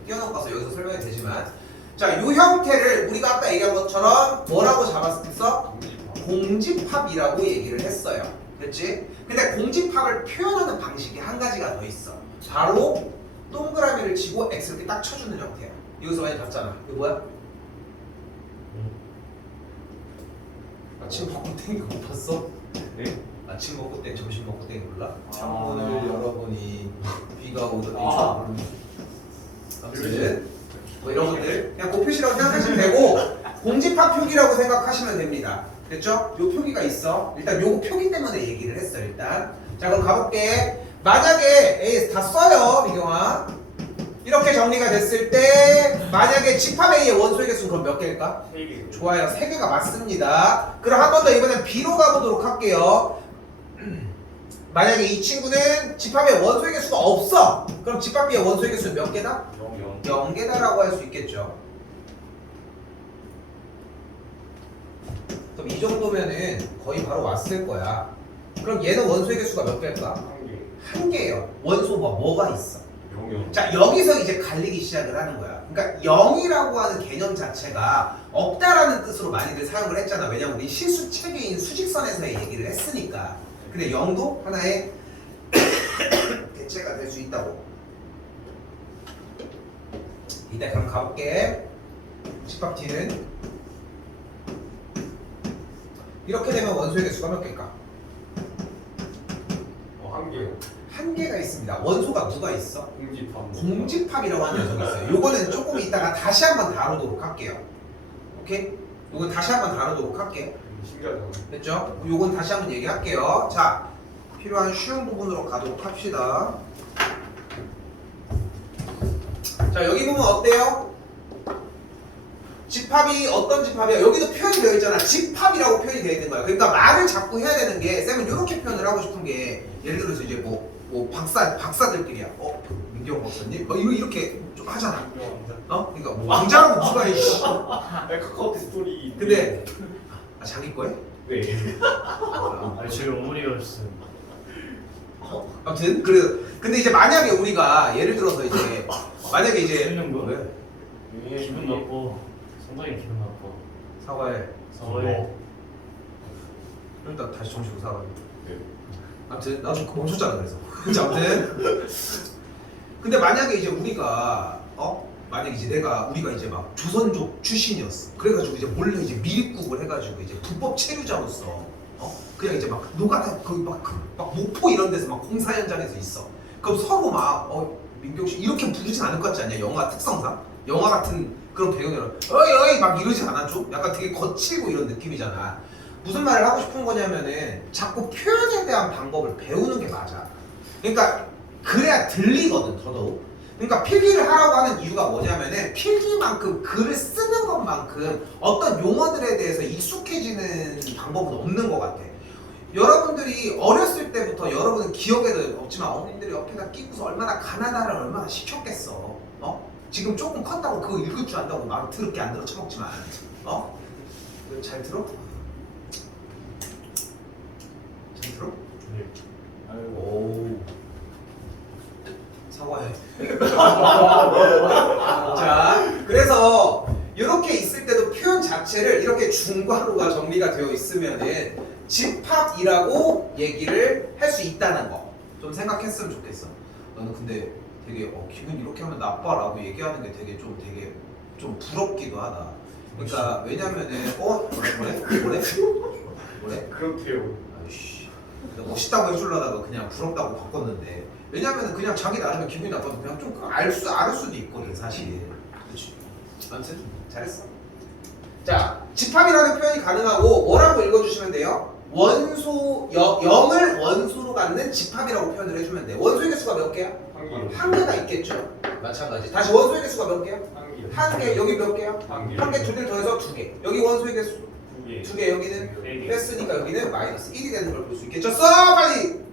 띄워놓고 가서 여기서 설명이 되지만. 자, 이 형태를 우리가 아까 얘기한 것처럼 뭐라고 잡았어? 공집합이라고 얘기를 했어요. 그렇지? 근데 공집합을 표현하는 방식이 한 가지가 더 있어. 바로 동그라미를 치고 X 이렇게 딱 쳐주는 형태야. 여기서 많이 봤잖아. 이거 뭐야? 아침 먹고 땡이 못 봤어? 네? 아침 먹고 땡, 점심 먹고 땡 몰라? 아. 창문을 열어보니 비가 오더니 아. 아무튼 뭐 이런 것들 그냥 그 표시라고 생각하시면 되고 공집합 표기라고 생각하시면 됩니다. 됐죠? 요 표기가 있어. 일단 요거 표기 때문에 얘기를 했어. 일단 자 그럼 가볼게. 만약에 A 다 써요, 미경아. 이렇게 정리가 됐을 때 만약에 집합 A의 원소의 개수는 그럼 몇 개일까? 3개. 좋아요. 3개가 맞습니다. 그럼 한 번 더 이번엔 B로 가보도록 할게요. 만약에 이 친구는 집합의 원소의 개수가 없어. 그럼 집합 B의 원소의 개수는 몇 개다? 0, 0개다라고 할 수 있겠죠. 그럼 이 정도면은 거의 바로 왔을 거야. 그럼 얘는 원소의 개수가 몇 개일까? 1개. 한 개예요. 원소 뭐가 있어? 0, 자 여기서 이제 갈리기 시작을 하는 거야. 그러니까 0이라고 하는 개념 자체가 없다라는 뜻으로 많이들 사용을 했잖아. 왜냐면 우리 실수 체계인 수직선에서의 얘기를 했으니까. 근데 0도 하나의 대체가 될 수 있다고. 이따 그럼 가볼게. 집합 D는 이렇게 되면 원소의 개수가 몇 개일까? 1개. 한 개가 있습니다. 원소가 누가 있어? 공집합. 공집합이라고 하는 녀석이 있어요. 요거는 조금 이따가 다시 한번 다루도록 할게요. 오케이? 요건 다시 한번 다루도록 할게. 신기하잖아. 됐죠? 요건 다시 한번 얘기할게요. 자, 필요한 쉬운 부분으로 가도록 합시다. 자, 여기 보면 어때요? 집합이 어떤 집합이야? 여기도 표현이 되어 있잖아. 집합이라고 표현이 되어 있는 거야. 그러니까 말을 자꾸 해야 되는 게 쌤은 이렇게 표현을 하고 싶은 게 예를 들어서 이제 뭐 박사들끼리야. 민경 박사님? 이렇게 좀 하잖아. 그러니까 뭐 왕자라고 누가 있어? 카카오톡 스토리. 근데 자기 거야? 네. 아니 저희 어머니가 했어요. 아무튼 그래. 근데 이제 만약에 우리가 예를 들어서 이제 만약에 이제 쓰는 거? 왜? 기분 나빠. 상당히 기분 나빠. 사과해. 사과해. 일단 다시 정식으로 사과해. 네. 아무튼 나도 멈췄잖아 그래서. 그치 아무튼. 근데 만약에 이제 우리가 만약에 이제 우리가 이제 막 조선족 출신이었어. 그래가지고 이제 몰래 이제 미립국을 해가지고 이제 불법 체류자로서 그냥 이제 막 노가다 거기 막 목포 이런 데서 막 공사 현장에서 있어. 그럼 서로 막 민경 씨 이렇게 부르진 않을 것 같지 않냐? 영화 특성상 영화 같은 그런 배경이라 어이 막 이러지 않아 좀? 약간 되게 거칠고 이런 느낌이잖아. 무슨 말을 하고 싶은 거냐면은 자꾸 표현에 대한 방법을 배우는 게 맞아. 그러니까 그래야 들리거든 더더욱. 그러니까 필기를 하라고 하는 이유가 뭐냐면은 필기만큼 글을 쓰는 것만큼 어떤 용어들에 대해서 익숙해지는 방법은 없는 것 같아. 여러분들이 어렸을 때부터 여러분은 기억에도 없지만 어머님들이 옆에다 끼고서 얼마나 가나다를 얼마나 시켰겠어. 지금 조금 컸다고 그거 읽을 줄 안다고 말 더럽게 안 들어 처먹지만 잘 들어? 잘 들어? 네. 오 사과해. 자, 그래서 이렇게 있을 때도 표현 자체를 이렇게 중괄호가 정리가 되어 있으면은 집합이라고 얘기를 할 수 있다는 거 좀 생각했으면 좋겠어. 나는 근데 되게 기분 이렇게 하면 나빠라고 얘기하는 게 되게 좀 부럽기도 하다. 그러니까 왜냐면은 뭐래? 그렇대요. 아이씨, 내가 멋있다고 해주려다가 그냥 부럽다고 바꿨는데 왜냐면은 그냥 자기 나름의 기분이 나빠도 그냥 좀 알 수도 있거든 사실. 그렇지. 아무튼 잘했어. 자, 집합이라는 표현이 가능하고 뭐라고 읽어주시면 돼요? 원소 0을 원소로 갖는 집합이라고 표현을 해주면 돼. 원소의 개수가 몇 개야? 한 개가 있겠죠. 마찬가지. 다시 원소의 개수가 몇 개야? 한 개. 여기 몇 개야? 한 개, 두 개를 더해서 두 개. 여기 원소의 개수 두 개. 여기는 네 개. 뺐으니까 여기는 마이너스 1이 되는 걸 볼 수 있겠죠. 써 빨리.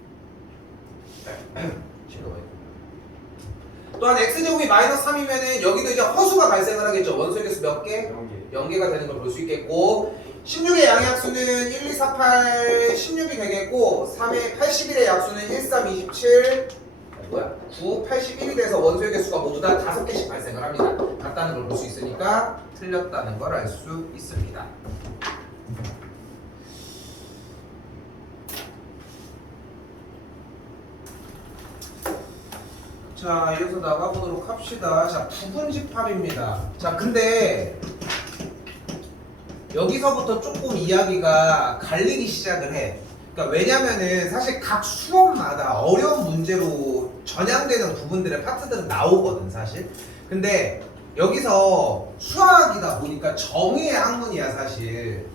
또한 x제곱이 마이너스 3이면은 여기도 이제 허수가 발생을 하겠죠. 원소의 개수 몇 개? 0개가 되는 걸 볼 수 있겠고 16의 양약수는 1, 2, 4, 8, 16이 되겠고 3의 81의 약수는 1, 3, 27 9, 81이 돼서 원소의 개수가 모두 다 5개씩 발생을 합니다. 같다는 걸 볼 수 있으니까 틀렸다는 걸 알 수 있습니다. 자, 이어서 나가보도록 합시다. 자, 부분집합입니다. 자, 근데 여기서부터 조금 이야기가 갈리기 시작을 해. 그러니까 왜냐면은 사실 각 수업마다 어려운 문제로 전향되는 부분들의 파트들은 나오거든 사실. 근데 여기서 수학이다 보니까 정의의 학문이야 사실.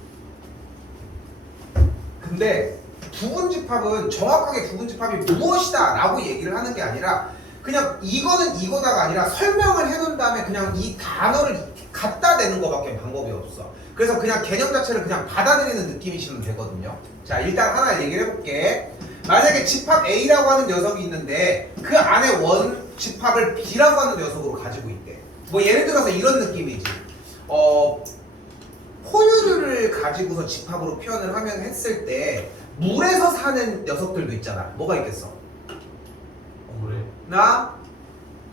근데 부분집합은 정확하게 부분집합이 무엇이다 라고 얘기를 하는 게 아니라 그냥 이거는 이거다가 아니라 설명을 해놓은 다음에 그냥 이 단어를 갖다 대는 것밖에 방법이 없어. 그래서 그냥 개념 자체를 그냥 받아들이는 느낌이시면 되거든요. 자, 일단 하나 얘기를 해볼게. 만약에 집합 A라고 하는 녀석이 있는데 그 안에 원 집합을 B라고 하는 녀석으로 가지고 있대. 뭐 예를 들어서 이런 느낌이지. 포유류를 가지고서 집합으로 표현을 하면 했을 때 물에서 사는 녀석들도 있잖아. 뭐가 있겠어? 나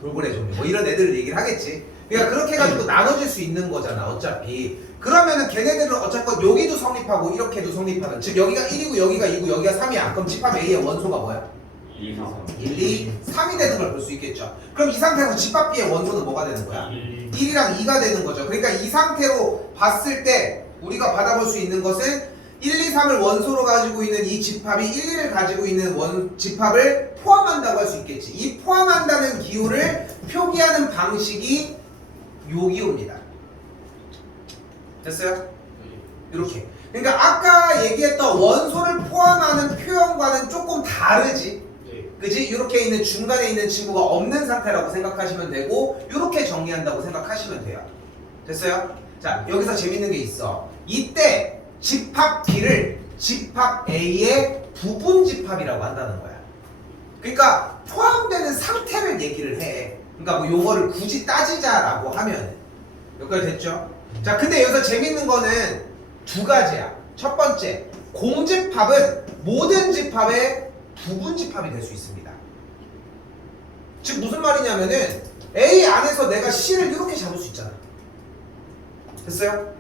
돌고래 종류 뭐 이런 애들을 얘기를 하겠지. 그러니까 그렇게 해가지고 나눠질 수 있는 거잖아 어차피. 그러면은 걔네들은 어쨌건 여기도 성립하고 이렇게도 성립하는, 즉 여기가 1이고 여기가 2고 여기가 3이야. 그럼 집합 A의 원소가 뭐야? 1, 2, 3이 되는 걸 볼 수 있겠죠. 그럼 이 상태에서 집합 B의 원소는 뭐가 되는 거야? 1이랑 2가 되는 거죠. 그러니까 이 상태로 봤을 때 우리가 받아볼 수 있는 것은 1, 2, 3을 원소로 가지고 있는 이 집합이 1, 2를 가지고 있는 집합을 포함한다고 할 수 있겠지. 이 포함한다는 기호를 표기하는 방식이 요 기호입니다. 됐어요? 이렇게. 그러니까 아까 얘기했던 원소를 포함하는 표현과는 조금 다르지. 그지? 이렇게 있는 중간에 있는 친구가 없는 상태라고 생각하시면 되고 이렇게 정리한다고 생각하시면 돼요. 됐어요? 자, 여기서 재밌는 게 있어. 이때 집합 B를 집합 A의 부분 집합이라고 한다는 거야. 그러니까 포함되는 상태를 얘기를 해. 그러니까 뭐 요거를 굳이 따지자라고 하면 여기까지 됐죠? 자, 근데 여기서 재밌는 거는 두 가지야. 첫 번째, 공집합은 모든 집합의 부분 집합이 될 수 있습니다. 즉 무슨 말이냐면은 A 안에서 내가 C를 이렇게 잡을 수 있잖아. 됐어요?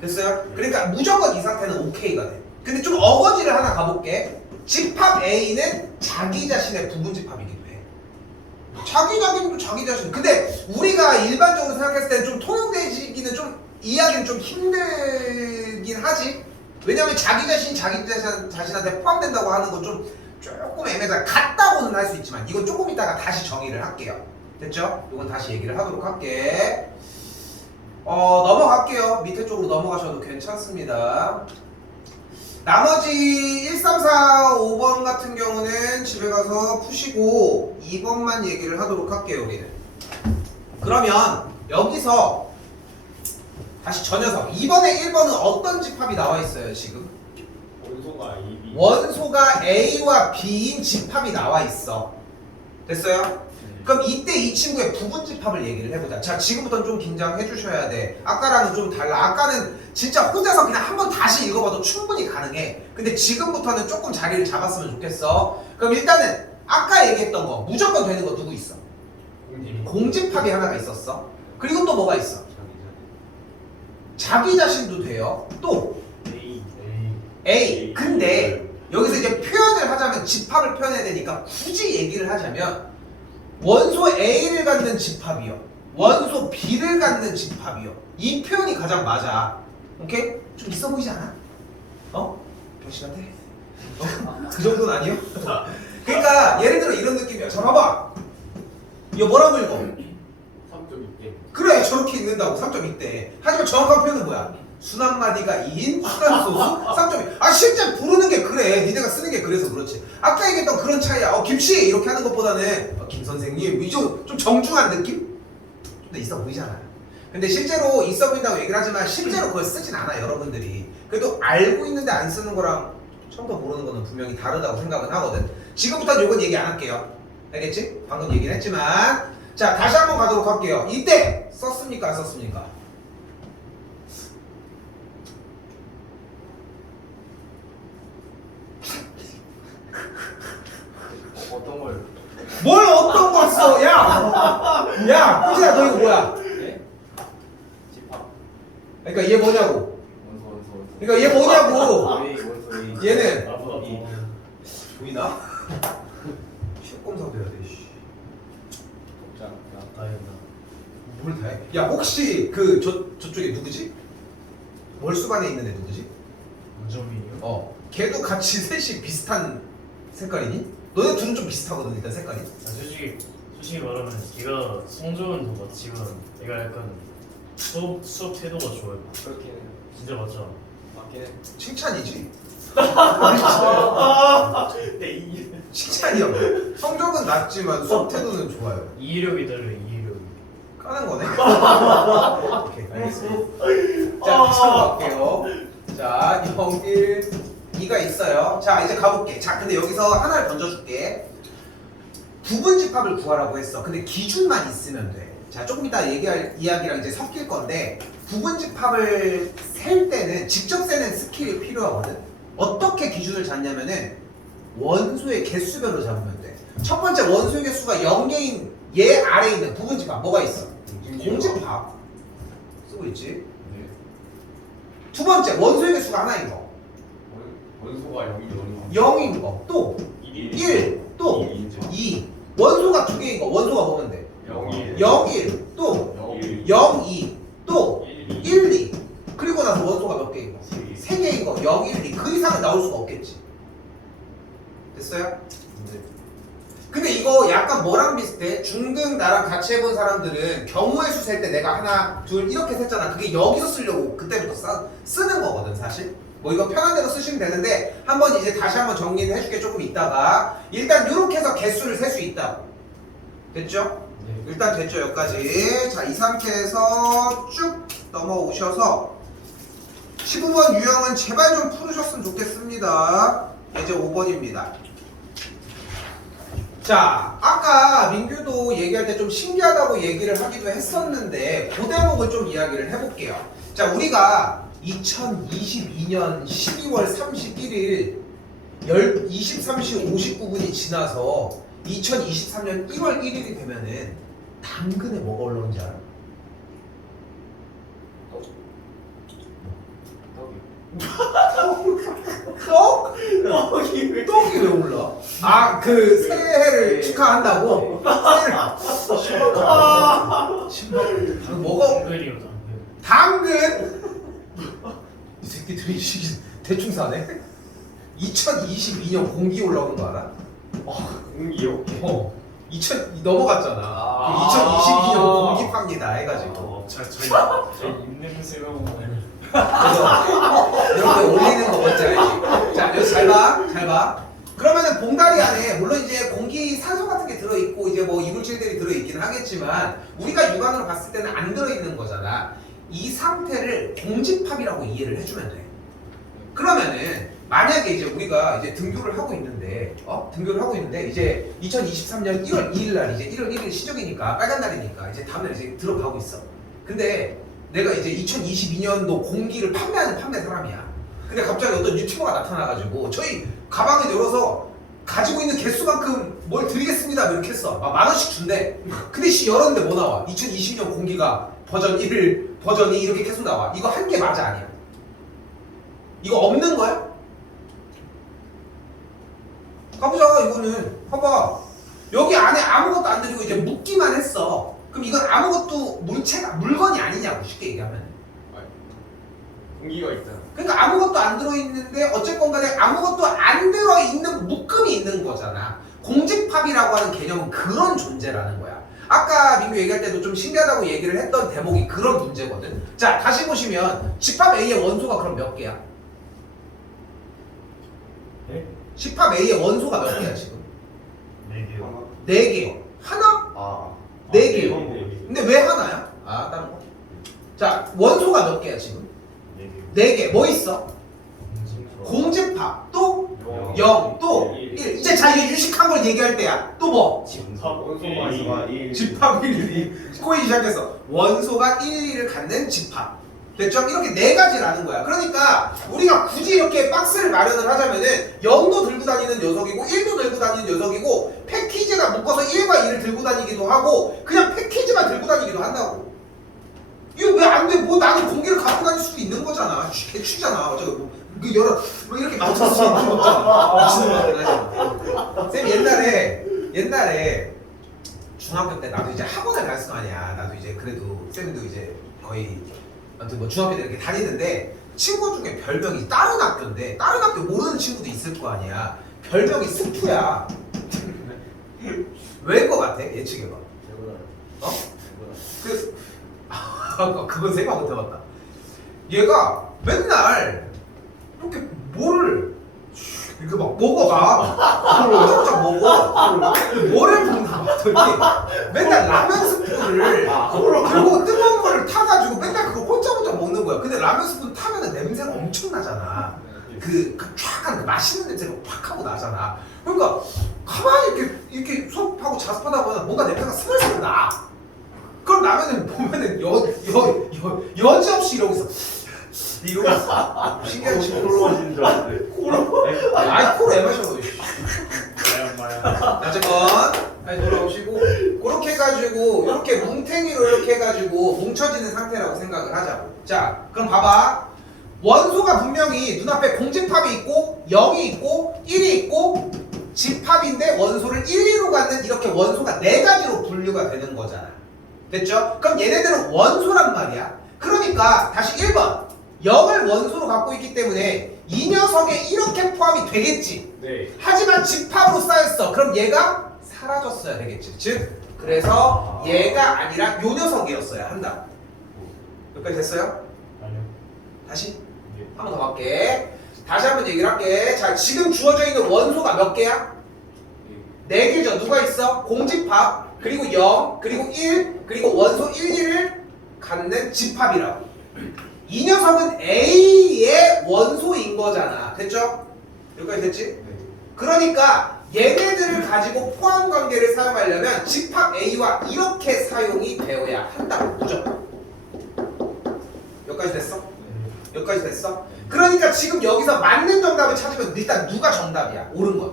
됐어요? 그러니까 무조건 이 상태는 오케이가 돼. 근데 좀 어거지를 하나 가볼게. 집합 A는 자기 자신의 부분 집합이기도 해. 자기 자신도 자기 자신. 근데 우리가 일반적으로 생각했을 때는 좀 통용되기는 좀 이해하기는 좀 힘들긴 하지. 왜냐면 자기 자신이 자기 자신한테 포함된다고 하는 건 좀 조금 애매하다. 같다고는 할 수 있지만 이건 조금 이따가 다시 정의를 할게요. 됐죠? 이건 다시 얘기를 하도록 할게. 넘어갈게요. 밑에 쪽으로 넘어가셔도 괜찮습니다. 나머지 1, 3, 4, 5번 같은 경우는 집에 가서 푸시고 2번만 얘기를 하도록 할게요. 우리는. 그러면 여기서 다시 저 녀석 2번에 1번은 어떤 집합이 나와 있어요 지금? 원소가 A, B. 원소가 A와 B인 집합이 나와 있어. 됐어요? 그럼 이때 이 친구의 부분 집합을 얘기를 해보자. 자, 지금부터는 좀 긴장해 주셔야 돼. 아까랑은 좀 달라. 아까는 진짜 혼자서 그냥 한번 다시 읽어봐도 충분히 가능해. 근데 지금부터는 조금 자리를 잡았으면 좋겠어. 그럼 일단은 아까 얘기했던 거 무조건 되는 거 누구 있어? 공집합이 하나가 있었어. 그리고 또 뭐가 있어? 자기 자신도 돼요. 또 A. A. 근데 여기서 이제 표현을 하자면 집합을 표현해야 되니까 굳이 얘기를 하자면 원소 A를 갖는 집합이요, 원소 B를 갖는 집합이요. 이 표현이 가장 맞아. 오케이? 좀 있어 보이지 않아? 몇 시간대? 그 정도는 아니요? 그러니까 예를 들어 이런 느낌이야. 자, 봐봐. 이거 뭐라고 읽어? 3.2개. 그래, 저렇게 읽는다고 3.2대. 하지만 정확한 표현은 뭐야? 순한마디가 2인 순한소수 3.2. 아, 실제 부르는 게 그래. 니네가 쓰는 게 그래서 그렇지. 아까 얘기했던 그런 차이야. 김씨 이렇게 하는 것보다는 김 선생님 이 좀 정중한 느낌? 근데 있어 보이잖아요. 근데 실제로 있어 보인다고 얘기를 하지만 실제로 그걸 쓰진 않아 여러분들이. 그래도 알고 있는데 안 쓰는 거랑 처음부터 모르는 거는 분명히 다르다고 생각은 하거든. 지금부터는 요건 얘기 안 할게요. 알겠지? 방금 얘기는 했지만. 자, 다시 한번 가도록 할게요. 이때 썼습니까 안 썼습니까? 어떤 걸? 뭘 어떤 걸 써? 야! 야! 꾸지야 너 이거 뭐야? 네? 집합. 그러니까 얘 뭐냐고. 원소. 그러니까 얘 뭐냐고. A, 원소 A. 얘는 아프다. 보이나? 시험 검사도 해야 돼. 씨. 자, 다행이다. 뭘 다 해? 야, 혹시 저쪽에 누구지? 월수반에 있는 애 누구지? 문정민이요? 걔도 같이 셋이 비슷한 색깔이니? 너네 둘은 좀 비슷하거든 일단 색깔이. 솔직히 말하면 걔가 성적은 더 맞지만 내가 약간 수업 태도가 좋아요. 그렇긴 해. 진짜 맞죠? 맞긴 해. 칭찬이지. A. 칭찬이야. 성적은 낮지만 수업 태도는 좋아요. 이해력이 달라요. 이해력이. 까는 거네. 오케이, 알겠습니다. 자, 다시 한번 갈게요. 자, 0, 1, 2가 있어요. 자, 이제 가볼게. 자, 근데 여기서 하나를 던져줄게. 부분 집합을 구하라고 했어. 근데 기준만 있으면 돼. 자, 조금 이따 얘기할 이야기랑 이제 섞일 건데 부분 집합을 셀 때는 직접 세는 스킬이 필요하거든. 어떻게 기준을 잡냐면은 원소의 개수별로 잡으면 돼. 첫 번째 원소의 개수가 0개인 얘 아래에 있는 부분 집합 뭐가 있어? 공집합 쓰고 있지. 네. 두 번째 원소의 개수가 하나인 거, 원소가 0이 0인 거, 또 1, 또 2. 원소가 두 개인 거, 원소가 뭐면 돼? 0이 0, 1, 또 0, 2, 또 1, 2. 그리고 나서 원소가 몇 개인 거? 3개인 거, 0, 1, 2. 그 이상은 나올 수가 없겠지. 됐어요? 근데 이거 약간 뭐랑 비슷해? 중등 나랑 같이 해본 사람들은 경우의 수 셀 때 내가 하나, 둘 이렇게 셌잖아. 그게 여기서 쓰려고 그때부터 쓰는 거거든 사실. 뭐 이거 편한 대로 쓰시면 되는데 한번 이제 다시 한번 정리를 해줄게. 조금 있다가 일단 이렇게 해서 개수를 셀 수 있다. 됐죠? 네. 일단 됐죠 여기까지. 자, 이 상태에서 쭉 넘어오셔서 15번 유형은 제발 좀 풀으셨으면 좋겠습니다. 이제 5번입니다. 자, 아까 민규도 얘기할 때 좀 신기하다고 얘기를 하기도 했었는데 그 대목을 좀 이야기를 해볼게요. 자, 우리가 2022년 12월 31일 23시 59분이 지나서 2023년 1월 1일이 되면은 당근에 뭐가 올라오는지 알아? 떡? 떡이 왜? 떡이 왜 올라? 아, 그 새해를 축하한다고? 새해를. 신발. 뭐가? 당근이요 당근. 당근? 이 새끼들이 대충 사네? 2022년 공기 올라오는 거 알아? 공기요? 2000 넘어갔잖아. 아. 2022년 공기팝니다 해가지고. 저희 입냄새가 오네. 그래서 이렇게 올리는 거 뭔지 알지? 자, 여기 잘 봐, 잘 봐. 그러면은 봉다리 안에 물론 이제 공기 산소 같은 게 들어있고 이제 뭐 이물질들이 들어있긴 하겠지만 우리가 육안으로 봤을 때는 안 들어있는 거잖아. 이 상태를 공집합이라고 이해를 해주면 돼. 그러면은 만약에 이제 우리가 이제 등교를 하고 있는데 등교를 하고 있는데 이제 2023년 1월 2일 날 이제 1월 1일 시적이니까 빨간 날이니까 이제 다음날 이제 들어가고 있어. 근데 내가 이제 2022년도 공기를 판매하는 판매 사람이야. 근데 갑자기 어떤 유튜버가 나타나가지고 저희 가방을 열어서 가지고 있는 개수만큼 뭘 드리겠습니다 이렇게 했어. 막 10,000원씩 준대. 근데 열었는데 뭐 나와? 2020년 공기가 버전 1, 버전 2 이렇게 계속 나와. 이거 한 개 맞아 아니야? 이거 없는 거야? 가보자. 이거는 봐봐. 여기 안에 아무것도 안 들이고 이제 묻기만 했어. 그럼 이건 아무것도 물건이 아니냐고 쉽게 얘기하면. 공기가 있잖아. 그러니까 아무것도 안 들어있는데 어쨌건 간에 아무것도 안 들어있는 묶음이 있는 거잖아. 공집합이라고 하는 개념은 그런 존재라는 거야. 아까 민규 얘기할 때도 좀 신기하다고 얘기를 했던 대목이 그런 문제거든. 자, 다시 보시면 집합 A의 원소가 그럼 몇 개야? 네? 집합 A의 원소가 몇 개야 지금? 4개요. 4개. 하나? 아. 4개요. 네. 근데 왜 하나야? 아, 다른 거. 자, 원소가 몇 개야 지금? 4개요. 4개. 뭐 있어? 공집합. 또? 0. 또? 1. 이제 자, 이제 유식한 걸 얘기할 때야. 또 뭐? 원소가 1. 집합 1, 2. 코이 시작해서 원소가 1, 2를 갖는 집합. 됐죠? 이렇게 4가지라는 거야. 그러니까 우리가 굳이 이렇게 박스를 마련을 하자면은 0도 들고 다니는 녀석이고 1도 들고 다니는 녀석이고 패키지가 묶어서 1과 2를 들고 다니기도 하고 그냥 패키지만 들고 다니기도 한다고. 이거 왜 안 돼? 뭐 나는 공기를 갖고 다닐 수도 있는 거잖아. 개취잖아. 어차피 그 여러 뭐 이렇게 맞출 수 있는 거잖아. 쌤 옛날에 중학교 때 나도 이제 학원을 갔을 거 아니야. 나도 이제 그래도 쌤도 이제 거의 아무튼 뭐 중학교 때 이렇게 다니는데 친구 중에 별명이 다른 학교인데 다른 학교 모르는 친구도 있을 거 아니야. 별명이 스프야. 왜일 것 같아? 예측해봐. 어? 그건 생각 못 해봤다. 얘가 맨날 이렇게 뭐를 이렇게 막 먹어가. 진짜 먹어. 뭐를 먹나 봤더니 맨날 라면 스프를 그리고 뜨거운 거를 타가지고 맨날 그거 혼자 먹는 거야. 근데 라면 스프 타면은 냄새가 엄청 나잖아. 그 쫙 하는 그 맛있는 냄새가 팍 하고 나잖아. 그러니까 가만히 이렇게 수업하고 자습하다 보면 뭔가 냄새가 스물스물 나. 그럼 라면은 보면은 여지없이 이러고 있어. 이러고 있어. 신기한 친구. 코로나인 줄 알았는데. 아이 코로 애 마셔. 마야. 어쨌건 다시 돌아오시고 그렇게 해가지고 이렇게 뭉탱이로 이렇게 해가지고 뭉쳐지는 상태라고 생각을 하자고. 자, 그럼 봐봐. 원소가 분명히 눈앞에 공집합이 있고 0이 있고 1이 있고 집합인데 원소를 1, 2로 갖는 이렇게 원소가 4가지로 분류가 되는 거잖아. 됐죠? 그럼 얘네들은 원소란 말이야. 그러니까 다시 1번 0을 원소로 갖고 있기 때문에 이 녀석에 이렇게 포함이 되겠지. 네. 하지만 집합으로 쌓였어. 그럼 얘가 사라졌어야 되겠지. 즉 그래서 얘가 아니라 요 녀석이었어야 한다. 여기까지 됐어요? 아니요. 다시 네. 한 번 더 갈게. 다시 한번 얘기를 할게. 자, 지금 주어져 있는 원소가 몇 개야? 4개죠. 누가 있어? 공집합, 그리고 0, 그리고 1, 그리고 원소 1, 2를 갖는 집합이라고. 이 녀석은 A의 원소인 거잖아. 됐죠? 여기까지 됐지? 그러니까 얘네들을 가지고 포함 관계를 사용하려면 집합 A와 이렇게 사용이 되어야 한다고. 무조건. 여기까지 됐어? 여기까지 됐어? 그러니까 지금 여기서 맞는 정답을 찾으면 일단 누가 정답이야? 옳은 건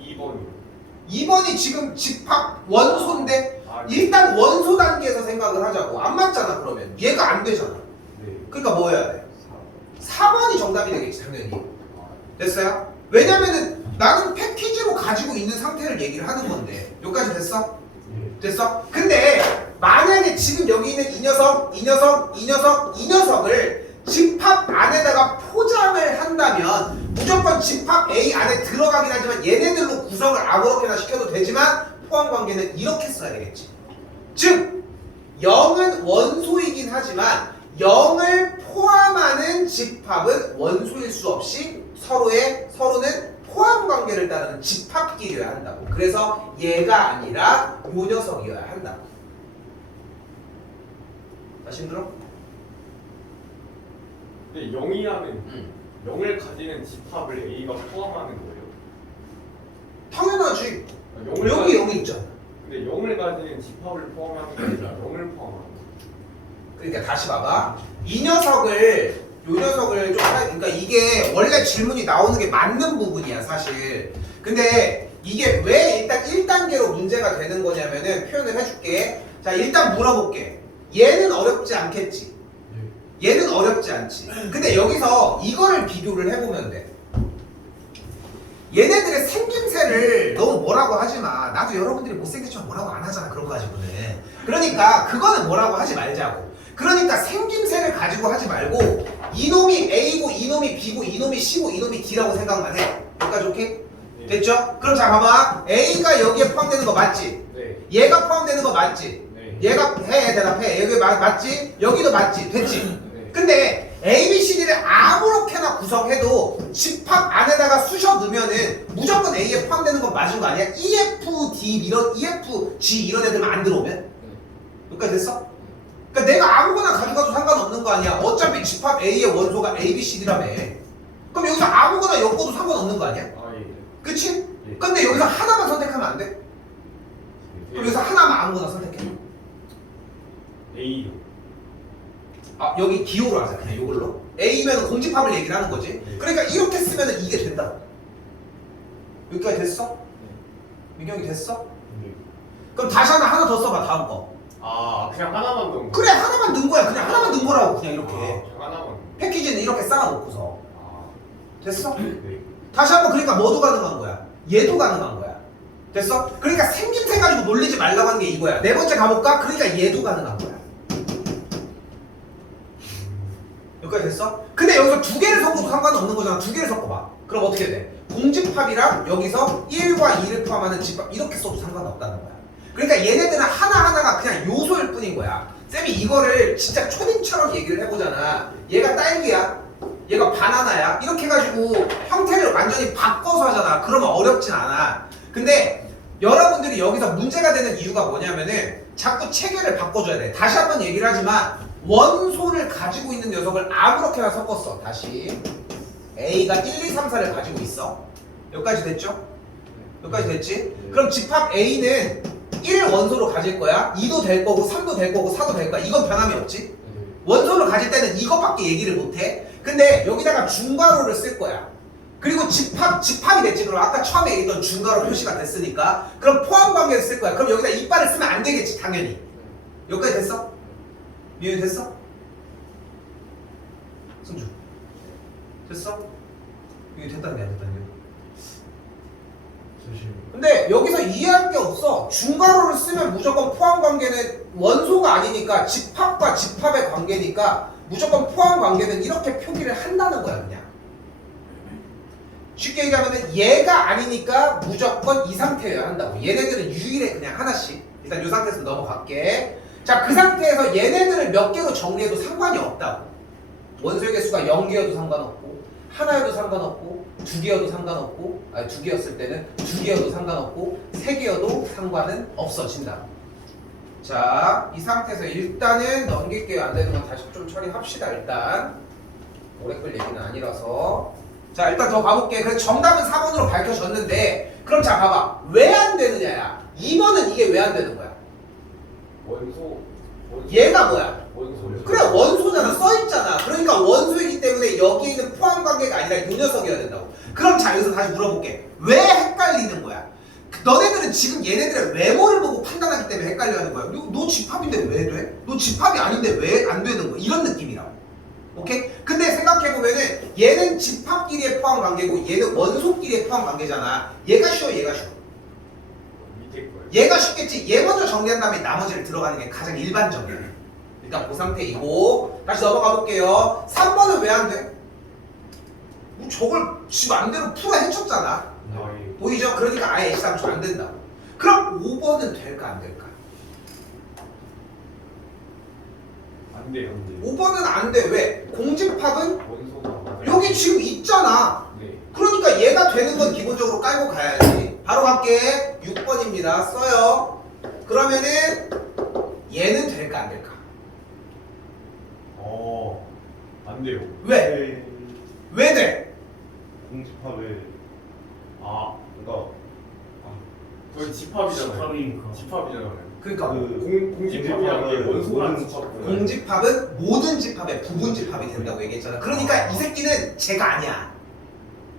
2번이요. 2번이 지금 집합 원소인데 아, 일단 원소 단계에서 생각을 하자고. 안 맞잖아. 그러면 얘가 안 되잖아. 네. 그러니까 뭐 해야 돼? 4번이 정답이 되겠지 당연히. 됐어요? 왜냐면은 나는 패키지로 가지고 있는 상태를 얘기를 하는 건데 여기까지 됐어? 됐어? 근데 만약에 지금 여기 있는 이 녀석, 이 녀석, 이 녀석, 이 녀석을 집합 안에다가 포장을 한다면 무조건 집합 A 안에 들어가긴 하지만 얘네들로 구성을 아무렇게나 시켜도 되지만 포함 관계는 이렇게 써야 되겠지. 즉 0은 원소이긴 하지만 0을 포함하는 집합은 원소일 수 없이 서로는 포함 관계를 따르는 집합끼리여야 한다고. 그래서 얘가 아니라 요 녀석이어야 한다고. 다시 힘들어? 근데 0이라면 0을 가지는 집합을 A가 포함하는 거예요. 당연하지. 0을 여기 0이 있잖아. 근데 0을 가지는 집합을 포함하는 게 아니라 0을 포함하는 거예요. 그러니까 다시 봐봐. 이 녀석을 요 녀석을 좀 그러니까 이게 원래 질문이 나오는 게 맞는 부분이야 사실. 근데 이게 왜 일단 1단계로 문제가 되는 거냐면은 표현을 해줄게. 자 일단 물어볼게. 얘는 어렵지 않겠지. 얘는 어렵지 않지. 근데 여기서 이거를 비교를 해보면 돼. 얘네들의 생김새를 너무 뭐라고 하지 마. 나도 여러분들이 못생겼지만 뭐라고 안 하잖아 그런 거 가지고는. 그러니까 그거는 뭐라고 하지 말자고. 그러니까 생김새를 가지고 하지 말고 이놈이 A고 이놈이 B고 이놈이 C고 이놈이 D라고 생각만 해. 여기까지 오케이? 됐죠? 그럼 자 봐봐. A가 여기에 포함되는 거 맞지? 네. 얘가 포함되는 거 맞지? 네. 얘가 대답해. 여기 맞지? 여기도 맞지? 됐지? 네. 근데 A, B, C, D를 아무렇게나 구성해도 집합 안에다가 쑤셔 넣으면은 무조건 A에 포함되는 건 맞은 거 아니야? EF, D 이런 EF, G 이런 애들만 안 들어오면? 여기까지 됐어? 그러니까 내가 아무거나 가져가도 상관없는 거 아니야? 어차피 집합 A의 원소가 A, B, C, D라며. 그럼 여기서 아무거나 엮어도 상관없는 거 아니야? 아 예. 그치? 예. 근데 여기서 하나만 선택하면 안 돼? 그럼 여기서 하나만 아무거나 선택해. A로. 아 여기 기호로 하자 그냥 이걸로. A면 공집합을 얘기를 하는 거지. 그러니까 이렇게 쓰면 이게 된다. 여기까지 됐어? 민경이 됐어? 그럼 다시 하나 더 써봐 다음 거. 아 그냥 하나만 넣은 거. 그래 하나만 넣은 거야. 그냥 하나만 넣은 거라고 그냥 이렇게. 그냥 하나만. 패키지는 이렇게 쌓아놓고서. 아. 됐어? 네. 다시 한번 그러니까 뭐도 가능한 거야? 얘도 가능한 거야. 됐어? 그러니까 생김새 가지고 놀리지 말라고 하는 게 이거야. 네 번째 가볼까? 그러니까 얘도 가능한 거야. 여기까지 됐어? 근데 여기서 두 개를 섞어도 상관없는 거잖아. 두 개를 섞어봐. 그럼 어떻게 돼? 공집합이랑 여기서 1과 2를 포함하는 집합 이렇게 써도 상관없다는 거야. 그러니까 얘네들은 하나하나가 그냥 요소일 뿐인 거야. 쌤이 이거를 진짜 초딩처럼 얘기를 해보잖아. 얘가 딸기야. 얘가 바나나야. 이렇게 해가지고 형태를 완전히 바꿔서 하잖아. 그러면 어렵진 않아. 근데 여러분들이 여기서 문제가 되는 이유가 뭐냐면은 자꾸 체계를 바꿔줘야 돼. 다시 한번 얘기를 하지만 원소를 가지고 있는 녀석을 아무렇게나 섞었어. 다시 A가 1, 2, 3, 4를 가지고 있어. 여기까지 됐죠? 여기까지 됐지? 그럼 집합 A는 1 원소로 가질 거야. 2도 될 거고 3도 될 거고 4도 될 거야. 이건 변함이 없지? 원소를 가질 때는 이것밖에 얘기를 못해. 근데 여기다가 중괄호를 쓸 거야. 그리고 집합이 됐지. 그럼 아까 처음에 얘기했던 중괄호 표시가 됐으니까 그럼 포함 관계를 쓸 거야. 그럼 여기다 이빨을 쓰면 안 되겠지 당연히. 여기까지 됐어? 미연이 됐어? 승주 됐어? 이게 됐다는 게 안 됐다는 게. 근데 여기서 이해할 게 없어. 중괄호를 쓰면 무조건 포함 관계는 원소가 아니니까 집합과 집합의 관계니까 무조건 포함 관계는 이렇게 표기를 한다는 거야 그냥. 쉽게 얘기하면 얘가 아니니까 무조건 이 상태여야 한다고. 얘네들은 유일해 그냥 하나씩. 일단 이 상태에서 넘어갈게. 자, 그 상태에서 얘네들을 몇 개로 정리해도 상관이 없다고. 원소의 개수가 0개여도 상관없고 하나여도 상관없고 두 개여도 상관없고 아니 두 개였을 때는 두 개여도 상관없고 세 개여도 상관은 없어진다. 자, 이 상태에서 일단은 넘길게요. 안 되는 건 다시 좀 처리합시다. 일단 오래 끌 얘기는 아니라서. 자, 일단 더 가볼게. 그래서 정답은 4번으로 밝혀졌는데 그럼 자 봐봐. 왜 안 되느냐야. 2번은 이게 왜 안 되는 거야? 원소. 얘가 뭐야? 원소. 그래 원소잖아. 써있잖아. 그러니까 원소이기 때문에 여기에 있는 포함 관계가 아니라 이 녀석이어야 된다고. 그럼 자 여기서 다시 물어볼게. 왜 헷갈리는 거야? 너네들은 지금 얘네들의 외모를 보고 판단하기 때문에 헷갈려하는 거야. 너 집합인데 왜 돼? 너 집합이 아닌데 왜 안 되는 거야? 이런 느낌이라고. 오케이? 근데 생각해보면은 얘는 집합끼리의 포함 관계고 얘는 원소끼리의 포함 관계잖아. 얘가 쉬워, 얘가 쉬워. 밑에 거예요. 얘가 쉽겠지. 얘 먼저 정리한 다음에 나머지를 들어가는 게 가장 일반적이야. 일단 그 상태이고 다시 넘어가 볼게요. 3번은 왜 안 돼? 뭐 저걸 지 맘대로 풀어 헤쳤잖아. 아예 보이죠? 그러니까 아예 H상수 안 된다고. 그럼 5번은 될까 안 될까? 안 돼요. 5번은 안 돼. 왜? 공집합은 원소가 맞아요. 여기 지금 있잖아. 네. 그러니까 얘가 되는 건 기본적으로 깔고 가야지. 바로 갈게. 6번입니다. 써요. 그러면은 얘는 될까 안 될까? 안 돼요. 왜? 왜 돼? 공집합에 아, 그러니까 저희 집합이잖아요. 집합이니까. 집합이잖아요. 그러니까 공집합이라는 게 원소랑 모든 집합. 공집합은 모든 집합의 부분 집합이 된다고 얘기했잖아. 그러니까 이 새끼는 쟤가 아니야.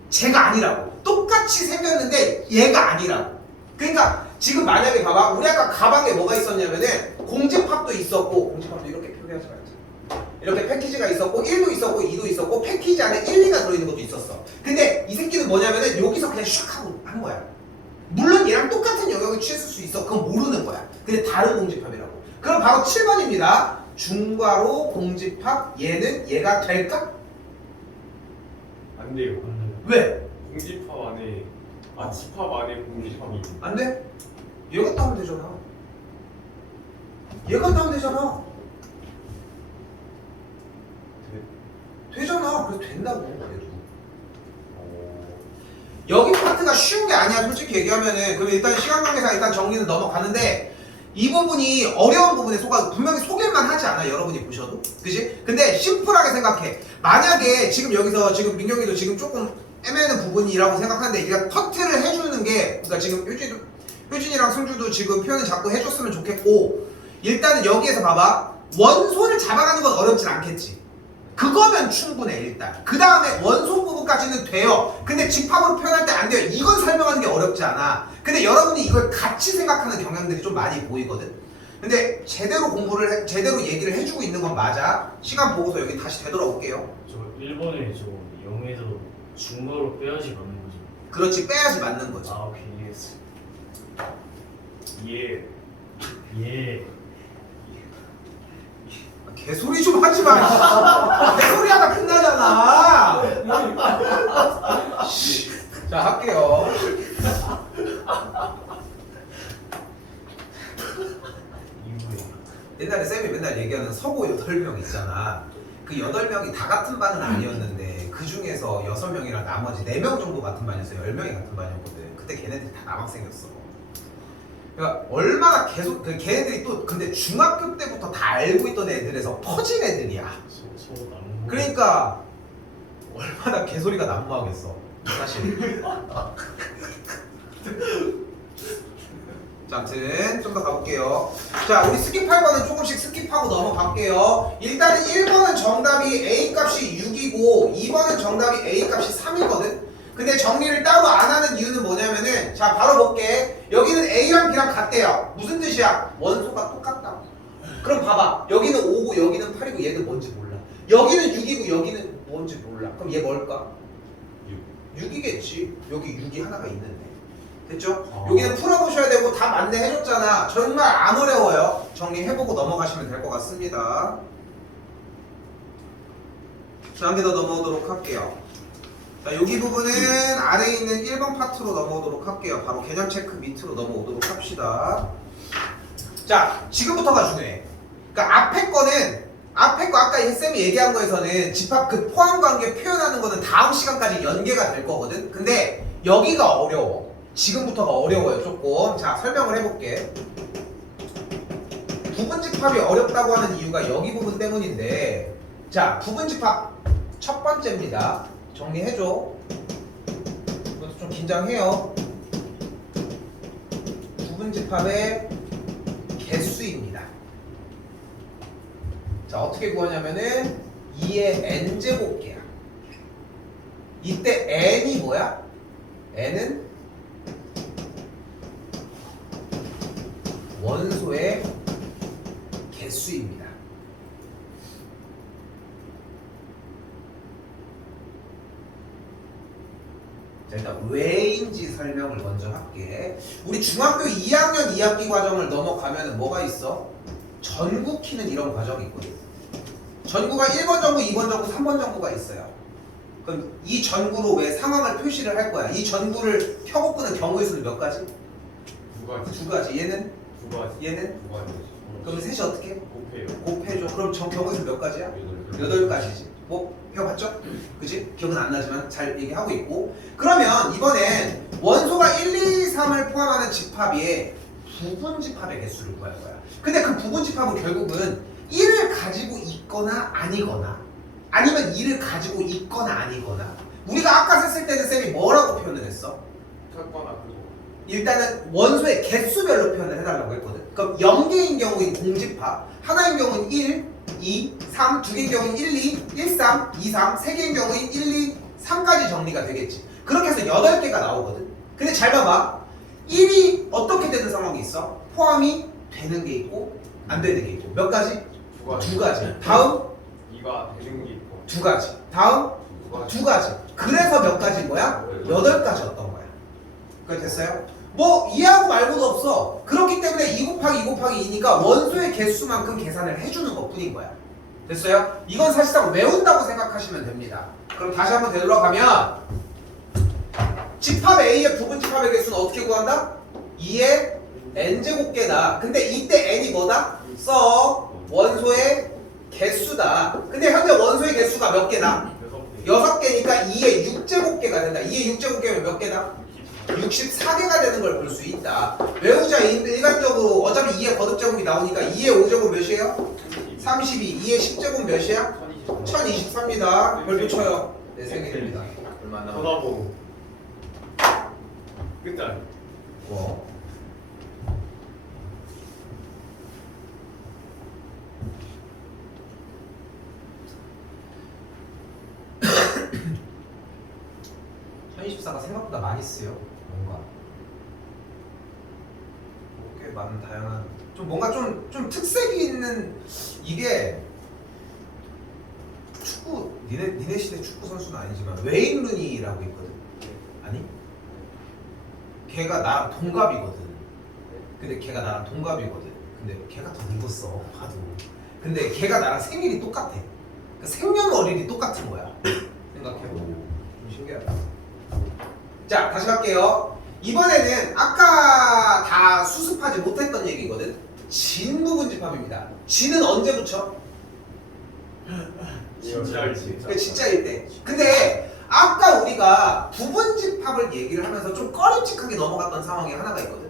쟤가 아니라고. 똑같이 생겼는데 얘가 아니라고. 그러니까 지금 만약에 봐봐. 우리 아까 가방에 뭐가 있었냐면은 공집합도 있었고 공집합도 이렇게 표기하지 말자. 이렇게 패키지가 있었고 1도 있었고 2도 있었고 패키지 안에 1, 2가 들어있는 것도 있었어. 근데 이 새끼는 뭐냐면은 여기서 그냥 슉 하고 한 거야. 물론 얘랑 똑같은 영역을 취했을 수 있어. 그건 모르는 거야. 근데 다른 공집합이라고. 그럼 바로 7번입니다. 중괄호 공집합 얘는 얘가 될까? 안 돼요. 왜? 공집합 안에 집합 안에 공집합이 안 돼? 얘가 따면 되잖아. 얘가 따면 되잖아. 되잖아. 그래서 된다고. 그래도. 여기 파트가 쉬운 게 아니야. 솔직히 얘기하면은. 그럼 일단 시간 관계상 일단 정리는 넘어가는데 이 부분이 어려운 부분에 분명히 속일만 하지 않아. 여러분이 보셔도. 그지? 근데 심플하게 생각해. 만약에 지금 여기서 지금 민경이도 지금 조금 애매한 부분이라고 생각하는데 그냥 커트를 해주는 게 그러니까 지금 효진이랑 승주도 지금 표현을 자꾸 해줬으면 좋겠고 일단은 여기에서 봐봐. 원소를 잡아가는 건 어렵진 않겠지. 그거면 충분해 일단. 그 다음에 원소 부분까지는 돼요. 근데 집합으로 표현할 때 안 돼요. 이건 설명하는 게 어렵지 않아. 근데 여러분이 이걸 같이 생각하는 경향들이 좀 많이 보이거든. 근데 제대로 제대로 얘기를 해주고 있는 건 맞아. 시간 보고서 여기 다시 되돌아올게요. 저 1번에 저 0에서 중괄호 빼야지 맞는 거죠. 그렇지, 빼야지 맞는 거지. 아 오케이 이해했어. 예. 예. 개소리 좀 하지 마. 개소리 하다 끝나잖아. 자, 할게요. 이후에 옛날에 쌤이 맨날 얘기하는 서고 8명 있잖아. 그 8명이 다 같은 반은 아니었는데 그 중에서 6명이랑 나머지 4명 정도 같은 반이었어. 10명이 같은 반이었거든. 그때 걔네들이 다 남학생이었어. 그러니까 얼마나 계속 걔네들이 또 근데 중학교 때부터 다 알고 있던 애들에서 퍼진 애들이야. 서로 남은 거. 그러니까 얼마나 개소리가 난무하겠어 사실. 자, 아무튼 좀 더 가볼게요. 자, 우리 스킵할 거는 조금씩 스킵하고 넘어갈게요. 일단은 1번은 정답이 A 값이 6이고 2번은 정답이 A 값이 3이거든. 근데 정리를 따로 안 하는 이유는 뭐냐면은 자 바로 볼게. 여기는 A랑 B랑 같대요. 무슨 뜻이야? 원소가 똑같다. 그럼 봐봐. 여기는 5고 여기는 8이고 얘는 뭔지 몰라. 여기는 6이고 여기는 뭔지 몰라. 그럼 얘 뭘까? 6이겠지. 여기 6이 하나가 있는데. 됐죠? 여기는 풀어보셔야 되고 다 맞네 해줬잖아. 정말 안 어려워요. 정리해보고 넘어가시면 될 것 같습니다. 자, 한 개 더 넘어오도록 할게요. 자, 여기 부분은 아래에 있는 1번 파트로 넘어오도록 할게요. 바로 개념 체크 밑으로 넘어오도록 합시다. 자, 지금부터가 중요해. 그러니까 앞에 거 아까 쌤이 얘기한 거에서는 집합 그 포함 관계 표현하는 거는 다음 시간까지 연계가 될 거거든. 근데 여기가 어려워. 지금부터가 어려워요, 조금. 자, 설명을 해볼게. 부분 집합이 어렵다고 하는 이유가 여기 부분 때문인데, 자, 부분 집합 첫 번째입니다. 정리해줘. 이것도 좀 긴장해요. 부분 집합의 개수입니다. 자, 어떻게 구하냐면은 2의 n제곱계야. 이때 n이 뭐야? n은 원소의 개수입니다. 자, 일단 왜인지 설명을 먼저 할게. 우리 중학교 2학년 2학기 과정을 넘어가면 뭐가 있어? 전구 키는 이런 과정이 있거든. 전구가 1번 전구, 2번 전구, 3번 전구가 있어요. 그럼 이 전구로 왜 상황을 표시를 할 거야? 이 전구를 켜고 끄는 경우의 수는 몇 가지? 두 가지. 얘는? 두 가지. 얘는? 두 가지. 그럼 셋이 어떻게? 곱해요. 곱해줘. 그럼 전 경우의 수 몇 가지야? 8가지지. 뭐 배워봤죠? 그지? 기억은 안 나지만 잘 얘기하고 있고. 그러면 이번엔 원소가 1, 2, 3을 포함하는 집합의 부분 집합의 개수를 구할 거야. 근데 그 부분 집합은 결국은 1을 가지고 있거나 아니거나 아니면 2를 가지고 있거나 아니거나. 우리가 아까 셌을 때는 쌤이 뭐라고 표현을 했어? 쳤거나 그거. 일단은 원소의 개수별로 표현을 해달라고 했거든. 그럼 0개인 경우인 공집합, 하나인 경우는 1, 2, 3, 두 개인 경우는 1, 2, 1, 3, 2, 3, 세 개인 경우는 1, 2, 3까지 정리가 되겠지. 그렇게 해서 8개가 나오거든. 근데 잘 봐봐. 1이 어떻게 되는 상황이 있어? 포함이 되는 게 있고 안 되는 게 있고. 몇 가지? 두 가지. 두 가지. 다음 2가 되는 게 있고. 두 가지. 다음 두 가지. 두 가지. 그래서 몇 가지인 거야? 8가지였던 거야. 그게 됐어요? 뭐 이해하고 말고도 없어. 그렇기 때문에 2 곱하기 2 곱하기 2니까 원소의 개수만큼 계산을 해주는 것 뿐인 거야. 됐어요? 이건 사실상 외운다고 생각하시면 됩니다. 그럼 다시 한번 되돌아가면 집합 A의 부분 집합의 개수는 어떻게 구한다? 2의 n제곱개다. 근데 이때 n이 뭐다? 써 원소의 개수다. 근데 현재 원소의 개수가 몇 개다? 6개니까 2의 6제곱개가 된다. 2의 6제곱개면 몇 개다? 64개가 되는 걸 볼 수 있다. 외우자 일반적으로 어차피 2의 거듭제곱이 나오니까 2의 5제곱 몇이에요? 32. 2의 10제곱 몇이야? 1023입니다. 별표 쳐요. 내 생일입니다. 얼마 남았나? 쳐다보고. 끝장. 뭐? (1024가) 생각보다 많이 쓰여. 뭔가 꽤 많은 다양한 좀 뭔가 좀 특색이 있는 이게 축구 니네 시대 축구 선수는 아니지만 웨인 루니라고 있거든. 아니? 걔가 나랑 동갑이거든. 근데 걔가 나랑 동갑이거든. 근데 걔가 더 늙었어 봐도. 근데 걔가 나랑 생일이 똑같아. 그러니까 생년월일이 똑같은 거야. 생각해보면 좀 신기하다. 자, 다시 갈게요. 이번에는 아까 다 수습하지 못했던 얘기거든. 진 부분 집합입니다. 진은 언제 붙여? 진짜일 때. 그 진짜일 때. 근데 아까 우리가 부분 집합을 얘기를 하면서 좀 꺼림칙하게 넘어갔던 상황이 하나가 있거든.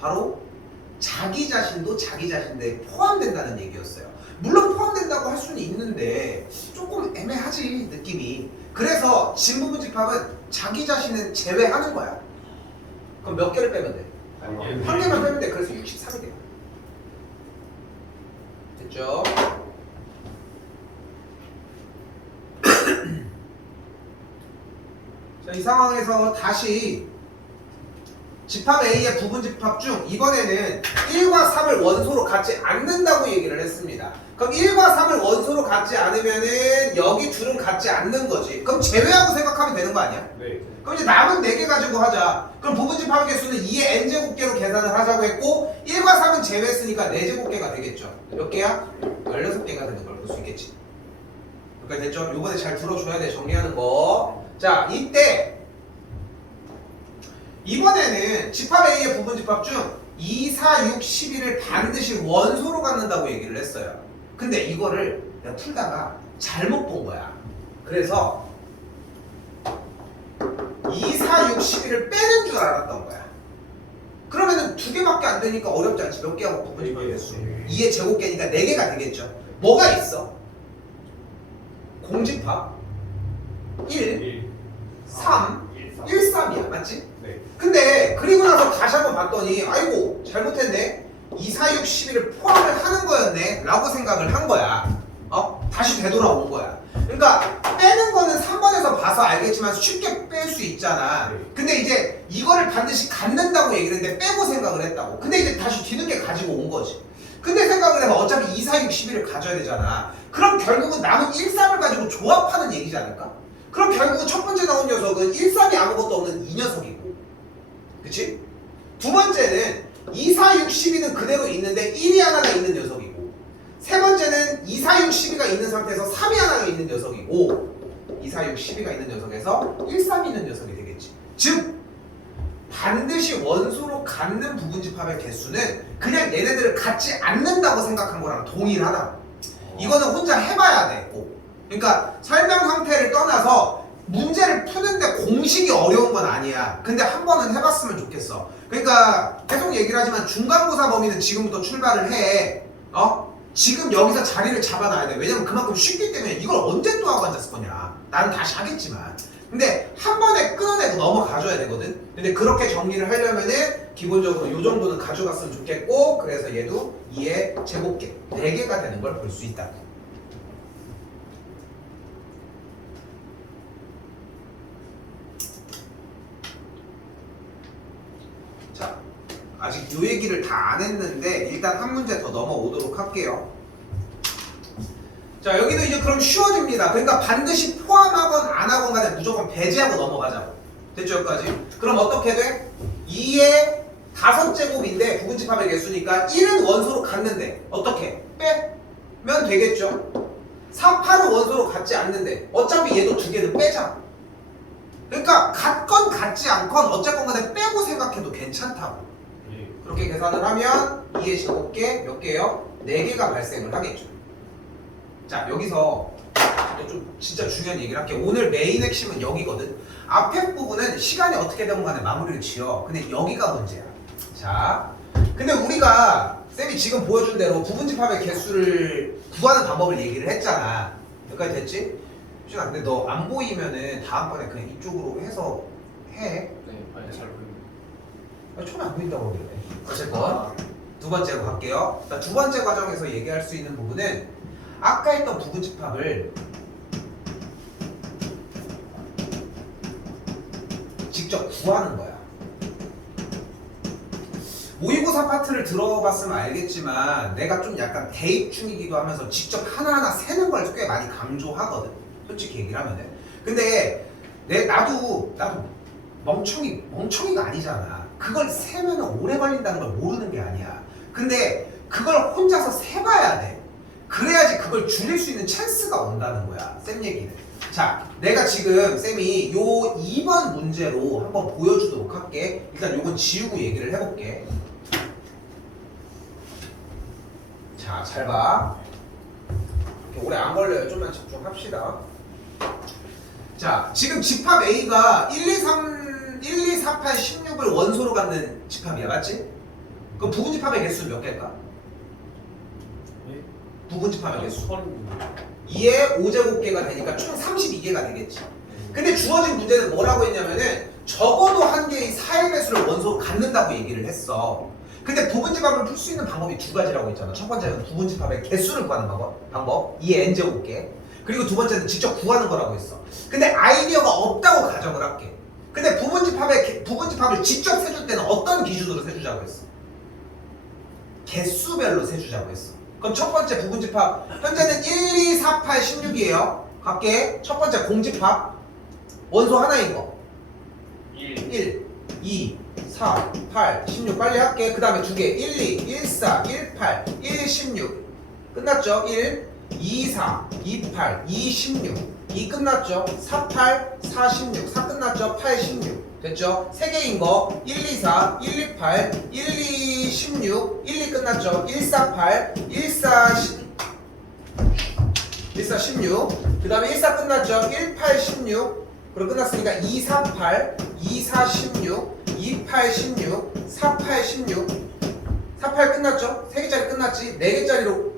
바로 자기 자신도 자기 자신에 포함된다는 얘기였어요. 물론 포함된다고 할 수는 있는데 조금 애매하지 느낌이. 그래서 진 부분 집합은 자기 자신은 제외하는 거야. 그럼 몇 개를 빼면 돼? 한 개만 빼면 돼. 그래서 63이 돼. 됐죠? 자, 이 상황에서 다시 집합 A의 부분 집합 중 이번에는 1과 3을 원소로 갖지 않는다고 얘기를 했습니다. 그럼 1과 3을 원소로 갖지 않으면은 여기 둘은 갖지 않는 거지. 그럼 제외하고 생각하면 되는 거 아니야? 네. 그럼 이제 남은 4개 가지고 하자. 그럼 부분 집합의 개수는 2의 n제곱개로 계산을 하자고 했고 1과 3은 제외했으니까 4제곱개가 되겠죠. 몇 개야? 16개가 되는 걸 볼 수 있겠지. 그러니까 됐죠? 요번에 잘 들어줘야 돼. 정리하는 거. 자, 이때 이번에는 집합 A의 부분 집합 중 2, 4, 6, 11을 반드시 원소로 갖는다고 얘기를 했어요. 근데 이거를 내가 풀다가 잘못 본 거야. 그래서 2, 4, 6, 11을 빼는 줄 알았던 거야. 그러면은 2개밖에 안 되니까 어렵지 않지. 몇 개하고 부분 집합 개수? 2의 제곱개니까 4개가 되겠죠. 뭐가 있어? 공집합 1, 3, 1, 3이야. 맞지? 네. 근데 그리고 나서 다시 한번 봤더니 아이고 잘못했네. 2, 4, 6, 11을 포함을 하는 거였네 라고 생각을 한 거야. 다시 되돌아온 거야. 그러니까 빼는 거는 3번에서 봐서 알겠지만 쉽게 뺄 수 있잖아. 근데 이제 이거를 반드시 갖는다고 얘기를 했는데 빼고 생각을 했다고. 근데 이제 다시 뒤늦게 가지고 온 거지. 근데 생각을 해봐. 어차피 2, 4, 6, 11을 가져야 되잖아. 그럼 결국은 남은 1, 3을 가지고 조합하는 얘기지 않을까? 그럼 결국 첫 번째 나온 녀석은 1, 3이 아무것도 없는 이 녀석이고, 그치? 두 번째는 2, 4, 6, 12는 그대로 있는데 1이 하나가 있는 녀석이고, 세 번째는 2, 4, 6, 12가 있는 상태에서 3이 하나가 있는 녀석이고, 2, 4, 6, 12가 있는 녀석에서 1, 3이 있는 녀석이 되겠지. 즉 반드시 원소로 갖는 부분집합의 개수는 그냥 얘네들을 갖지 않는다고 생각한 거랑 동일하다. 이거는 혼자 해봐야 돼. 꼭. 그러니까 설명 형태를 떠나서 문제를 푸는데 공식이 어려운 건 아니야. 근데 한 번은 해봤으면 좋겠어. 그러니까 계속 얘기를 하지만 중간고사 범위는 지금부터 출발을 해. 지금 여기서 자리를 잡아놔야 돼. 왜냐면 그만큼 쉽기 때문에 이걸 언제 또 하고 앉았을 거냐. 나는 다시 하겠지만. 근데 한 번에 끊어내고 넘어가줘야 되거든. 근데 그렇게 정리를 하려면은 기본적으로 이 정도는 가져갔으면 좋겠고, 그래서 얘도 2의 제곱계 4개가 되는 걸 볼 수 있다. 자, 아직 요 얘기를 다 안 했는데 일단 한 문제 더 넘어오도록 할게요. 자, 여기도 이제 그럼 쉬워집니다. 그러니까 반드시 포함하건 안 하건 간에 무조건 배제하고 넘어가자고. 됐죠, 여기까지? 그럼 어떻게 돼? 2의 5제곱인데 부분집합의 개수니까 1은 원소로 갖는데 어떻게? 빼면 되겠죠. 4, 8은 원소로 갖지 않는데 어차피 얘도 두 개는 빼자. 그러니까 갖건 갖지 않건 어쨌건 간에 빼고 생각해도 괜찮다고. 그렇게 계산을 하면 2의 제곱계 몇 개요? 4개가 발생을 하겠죠. 자, 여기서 좀 진짜 중요한 얘기를 할게요. 오늘 메인 핵심은 여기거든. 앞에 부분은 시간이 어떻게 되건 간에 마무리를 지어. 근데 여기가 문제야. 자, 근데 우리가 쌤이 지금 보여준 대로 부분집합의 개수를 구하는 방법을 얘기를 했잖아. 여기까지 됐지? 시간, 근데 너 안 보이면은 다음번에 그냥 이쪽으로 해서 해. 네, 아니 잘 보입니다. 처음에 안 보인다고 그러네. 어쨌건 두 번째로 갈게요. 자, 두 번째 과정에서 얘기할 수 있는 부분은 아까 했던 부분집합을 직접 구하는 거야. 모의고사 파트를 들어봤으면 알겠지만 내가 좀 약간 대입 중이기도 하면서 직접 하나하나 세는 걸 꽤 많이 강조하거든. 솔직히 얘기를 하면은. 근데 나도 멍청이가 아니잖아. 그걸 세면 오래 걸린다는 걸 모르는 게 아니야. 근데 그걸 혼자서 세봐야 돼. 그래야지 그걸 줄일 수 있는 찬스가 온다는 거야. 쌤 얘기는. 자, 내가 지금 쌤이 요 2번 문제로 한번 보여주도록 할게. 일단 요건 지우고 얘기를 해볼게. 자, 잘 봐. 이렇게 오래 안 걸려요. 좀만 집중합시다. 자, 지금 집합 A가 1, 2, 4, 8, 16을 원소로 갖는 집합이야. 맞지? 그럼 부분집합의 개수는 몇 개일까? 부분집합의 개수 2의 5제곱계가 되니까 총 32개가 되겠지. 근데 주어진 문제는 뭐라고 했냐면은 적어도 한 개의 4의 배수를 원소로 갖는다고 얘기를 했어. 근데 부분집합을 풀 수 있는 방법이 두 가지라고 했잖아. 첫 번째는 부분집합의 개수를 구하는 방법 2의 n제곱계. 그리고 두 번째는 직접 구하는 거라고 했어. 근데 아이디어가 없다고 가정을 할게. 근데 부분집합을 직접 세줄 때는 어떤 기준으로 세주자고 했어? 개수별로 세주자고 했어. 그럼 첫 번째 부분집합 현재는 1, 2, 4, 8, 16이에요. 갈게. 첫 번째 공집합 원소 하나인 거 1, 2, 4, 8, 16 빨리 할게. 그 다음에 두 개 1, 2, 1, 4, 1, 8, 1, 16 끝났죠? 1, 2, 4, 2, 8, 2, 16 2 끝났죠? 4, 8, 4, 16 4 끝났죠? 8, 16 됐죠? 3개인 거 1, 2, 4, 1, 2, 8, 1, 2, 16 1, 2 끝났죠? 1, 4, 8, 1, 4, 16 그 다음에 1, 4 끝났죠? 1, 8, 16 그럼 끝났으니까 2, 4, 8, 2, 4, 16 2, 8, 16 4, 8, 16 4, 8 끝났죠? 3개짜리 끝났지? 4개짜리로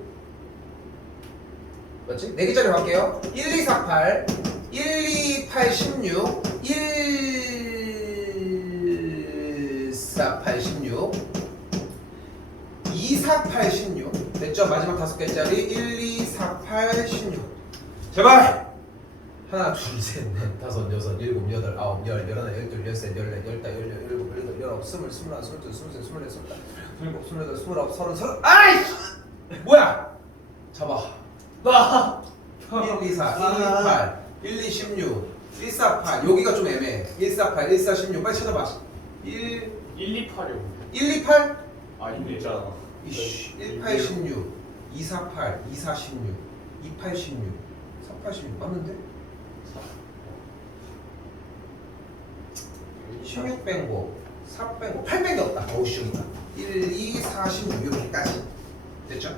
맞지? 4개짜리 갈게요. 1, 2, 4, 8 1, 2, 8, 16 1, 4, 8, 16 2, 4, 8, 16 됐죠? 마지막 5개짜리 1, 2, 4, 8, 16 제발! 하나, 둘, 셋, 넷, 다섯, 여섯, 일곱, 여덟, 아홉, 열, 열하나, 열둘, 열셋, 열넷, 열다, 열여덟, 열일곱, 열여덟, 열아홉, 스물, 스물하나, 스물둘, 스물셋, 스물넷, 스물다섯, 스물일곱, 스물여덟, 스물아홉, 서른 아이씨! 뭐야! 잡아 1, 2, 4, 1, 2, 8, 1, 2, 16 148 여기가 좀 애매해. 148, 1416 빨리 찾아봐. 1, 1286. 128 아 이거 있잖아. 이씨 1816 248 2416 2816 4816 맞는데? 16 뺀거 4 뺀거 8 뺀게 없다. 어우 씨 여기다 1, 2, 4, 16 이렇게까지 됐죠?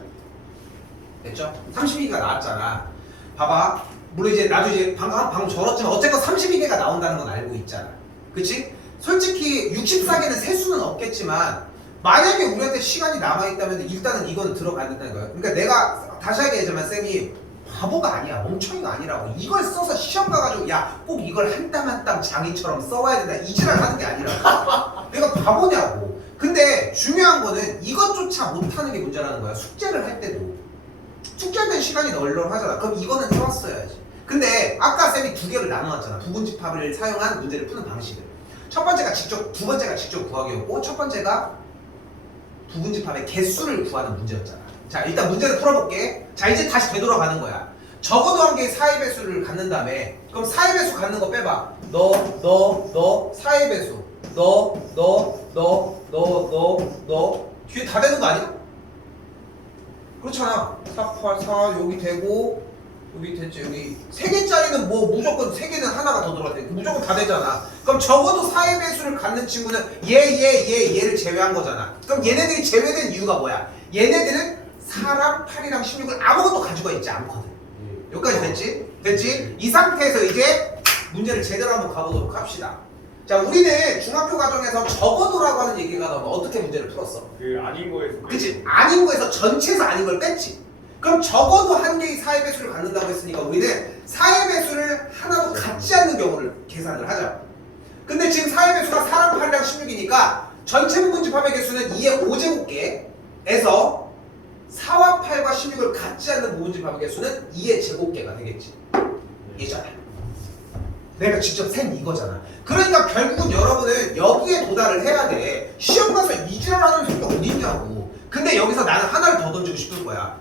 됐죠? 32개가 나왔잖아. 봐봐. 물론 이제 나도 이제 방금 절었지만 어쨌건 32개가 나온다는 건 알고 있잖아. 그치? 솔직히 64개는 셀 수는 없겠지만 만약에 우리한테 시간이 남아있다면 일단은 이건 들어가야 된다는 거야. 그러니까 내가 다시 얘기하자면 쌤이 바보가 아니야. 멍청이가 아니라고. 이걸 써서 시험 가가지고 야 꼭 이걸 한 땀 한 땀 장인처럼 써와야 된다. 이지랄 하는 게 아니라 내가 바보냐고. 근데 중요한 거는 이것조차 못하는 게 문제라는 거야. 숙제를 할 때도. 숙제할 때 시간이 널널하잖아. 그럼 이거는 해왔어야지. 근데 아까 쌤이 두 개를 나눠놨잖아. 부분집합을 사용한 문제를 푸는 방식을. 첫 번째가 직접, 두 번째가 직접 구하기였고 첫 번째가 부분집합의 개수를 구하는 문제였잖아. 자 일단 문제를 풀어볼게. 자 이제 다시 되돌아가는 거야. 적어도 한 개의 사의 배수를 갖는 다음에 그럼 사의 배수 갖는 거 빼봐. 너 사의 배수 너 뒤에 다 되는 거 아니야? 그렇잖아. 4, 8, 4 여기 되고 여기 됐지. 여기 3개짜리는 뭐 무조건 3개는 하나가 더 들어갈 때 무조건 다 되잖아. 그럼 적어도 사의 배수를 갖는 친구는 얘를 제외한 거잖아. 그럼 얘네들이 제외된 이유가 뭐야? 얘네들은 4랑 8이랑 16을 아무것도 가지고 있지 않거든. 여기까지 됐지? 됐지? 이 상태에서 이제 문제를 제대로 한번 가보도록 합시다. 자 우리는 중학교 과정에서 적어도라고 하는 얘기가 나오면 어떻게 문제를 풀었어? 그 아닌 거에서. 그치? 아닌 거에서 전체에서 아닌 걸 뺐지. 그럼 적어도 한 개의 사의 배수를 갖는다고 했으니까 우리는 사의 배수를 하나도 갖지 않는 경우를 계산을 하자. 근데 지금 사의 배수가 4랑 8이랑 16이니까 전체 부분집합의 개수는 2의 5제곱개에서 4와 8과 16을 갖지 않는 부분집합의 개수는 2의 제곱개가 되겠지. 이잖아. 내가 직접 센 이거잖아. 그러니까 결국은 여러분은 여기에 도달을 해야 돼. 시험 가서 이지랄하는 소리가 어딨냐고. 근데 여기서 나는 하나를 더 던지고 싶은 거야.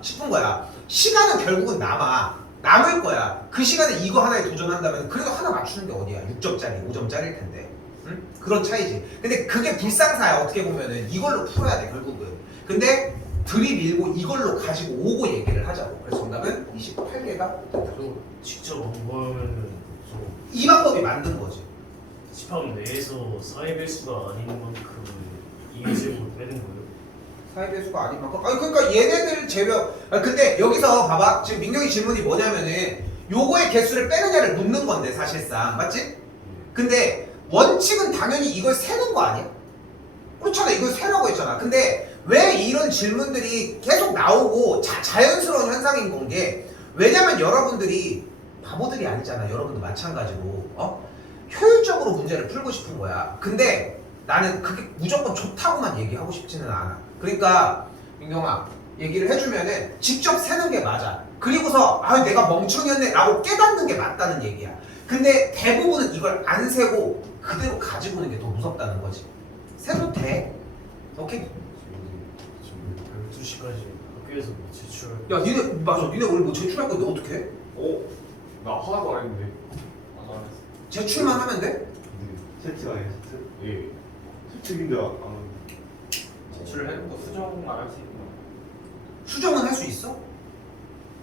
시간은 결국은 남을 거야. 그 시간에 이거 하나에 도전한다면 그래도 하나 맞추는 게 어디야? 6점짜리, 5점짜리일 텐데. 응? 그런 차이지. 근데 그게 불상사야. 어떻게 보면은 이걸로 풀어야 돼 결국은. 근데 들이밀고 이걸로 가지고 오고 얘기를 하자고. 그래서 정답은 28개가 직접 한 거면은 좀 이 방법이 맞는 거지. 집합 내에서 사의 배수가 아닌 만큼 이미지를 빼는 거예요. 사의 배수가 아닌 만큼. 아니 그러니까 얘네들 제외. 근데 여기서 봐봐. 지금 민경이 질문이 뭐냐면은 요거의 개수를 빼느냐를 묻는 건데 사실상 맞지? 근데 원칙은 당연히 이걸 세는 거 아니야? 그렇잖아. 이걸 세라고 했잖아. 근데 왜 이런 질문들이 계속 나오고 자연스러운 현상인 건 게 왜냐면 여러분들이 바보들이 아니잖아. 여러분도 마찬가지로 효율적으로 문제를 풀고 싶은 거야. 근데 나는 그게 무조건 좋다고만 얘기하고 싶지는 않아. 그러니까 민경아 얘기를 해주면은 직접 세는 게 맞아. 그리고서 내가 멍청이었네 라고 깨닫는 게 맞다는 얘기야. 근데 대부분은 이걸 안 세고 그대로 가지고 오는 게 더 무섭다는 거지. 세도 돼. 오케이? 12시까지 학교에서 뭐 제출 야 니네 맞아. 니네 오늘 뭐 제출할 건데 어떡해? 나 하나도 안 했는데. 안 했어. 제출만 하면 돼? 근데 세트가 아니야 세트? 예. 세트인데 안 제출을 해놓고 수정만 할 수 있구나. 수정은 할 수 있어?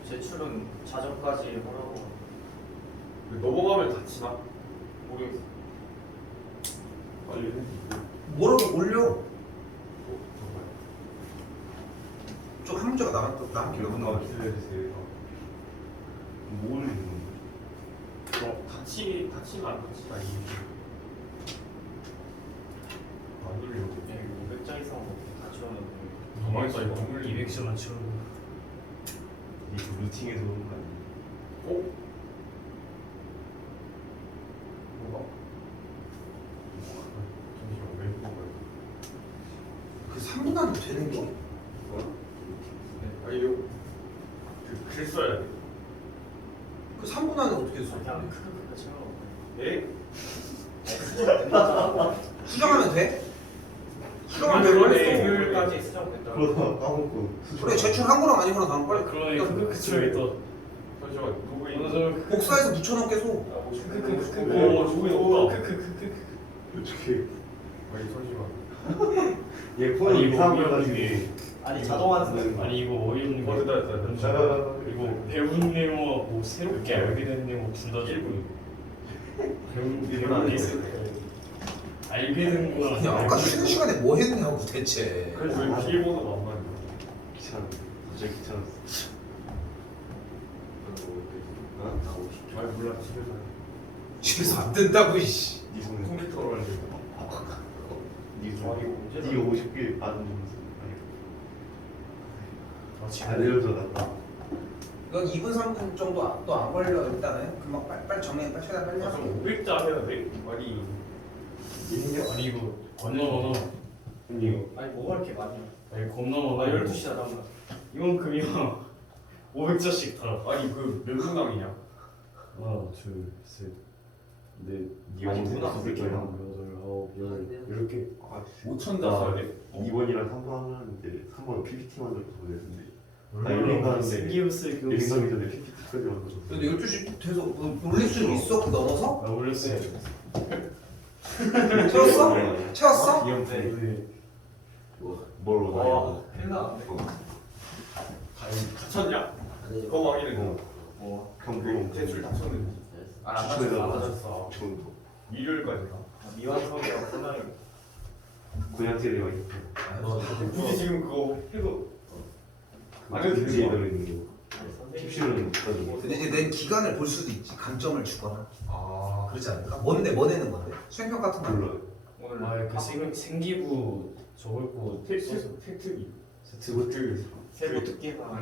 제출은 자정까지 하라고. 넘어가면 다치나? 모르겠어. 빨리 해. 뭐라도 올려. 정말. 좀 한 문제가 남긴 몇분 거. 기다려주세요. 뭐 올리는 건데? 다치면 안 다치나 이게. 안 돌려고. 500장 이상 다 지원했는데. 가만있어 이거 안 돌리고. 200시간 채우고 이거 루팅에서 오는 거 아니야? 뭔가? 잠시만 왜 그런 거야? 그 3분 안에 되는 게? 아니 이거 글 써야 돼. 그 3분 안에 어떻게 써? 그냥 크크크 채워. 예? 수정하면 돼? 수정하면 그러면 돼. 월요일까지 수정됐다. 그러다가 까먹고 그래 제출 한 거랑 아닌 거랑 다른 빨리 그러니까 그 처음에 또 잠시만 누구 있는? 오늘 복사해서 붙여넣은 계속. 오 저기 없다. 어떻게 아니 잠시만. 얘 아니, 폰이 이거 이상한 걸 위험해. 가지고 아니 자동화 쓰는 아니 이거 어이없는 거. 됐다. 이거 배운 내용하고 뭐 새롭게 알게 된 내용 둘다 주고. 배운 게 알게 된 거랑. 그냥 아까 쉬는 시간에 뭐 했냐고 대체. 그래서 왜 비밀번호가 안 맞냐? 귀찮아. 갑자기 귀찮았어. 아니 몰라 집에서 집에서 안 된다고 이씨. 네 손에 컴퓨터로 할 때. 네 아니, 손에 언제 네 50개 안 주면서 아, 안 알려줘 놨다. 이건 2분 3분 정도 또 안 걸려 일단은. 금방 빨리 정리 빨리 최대한 빨리 하자. 좀 500자 해야 돼? 아니 아니 이거 겁나 많아. 이거 아니 뭐가 이렇게 많이 아니 겁나 많아. 12시다 남아 이만큼이야. 500자씩 다. 아니 그 몇 분당이냐? 하나, 둘, 셋, 넷, 네 아니, 영상 누나 900개랑 여덟, 아홉, 열 이렇게. 5,000자 써야 돼? 2번이랑 3번 하는데 3번은 PPT 만들어서 보냈는데 나 얼마나 여행 가는데 생기부스 여행 가기 전에 PPT까지 만들어서 근데 12시 돼서 놀릴 수 있어? 그 넘어서? 아 올렸어요. 채웠어? 채웠어? 네. 뭘 와 원하냐고. 큰일 나는데 다쳤냐? 그거 확인해 뭐 경비용 대출 다쳤는지 안 추천해달라. 다쳤어 정도. 일요일까지 가 미완성이라고 끝나요 고향제리가 있고 굳이 지금 그거 해도 안 해도 되지. 들어 있는 거. tip실은 못 가지고. 근데 이제 내 기간을 볼 수도 있지. 강점을 주거나. 아 그렇지 않을까? 뭔데 뭐 내는 건데? 수행평 같은 거 아니야? 몰라요. 오늘 아그 생기부 적을 거 팩트기 세트 세고 듣기 봐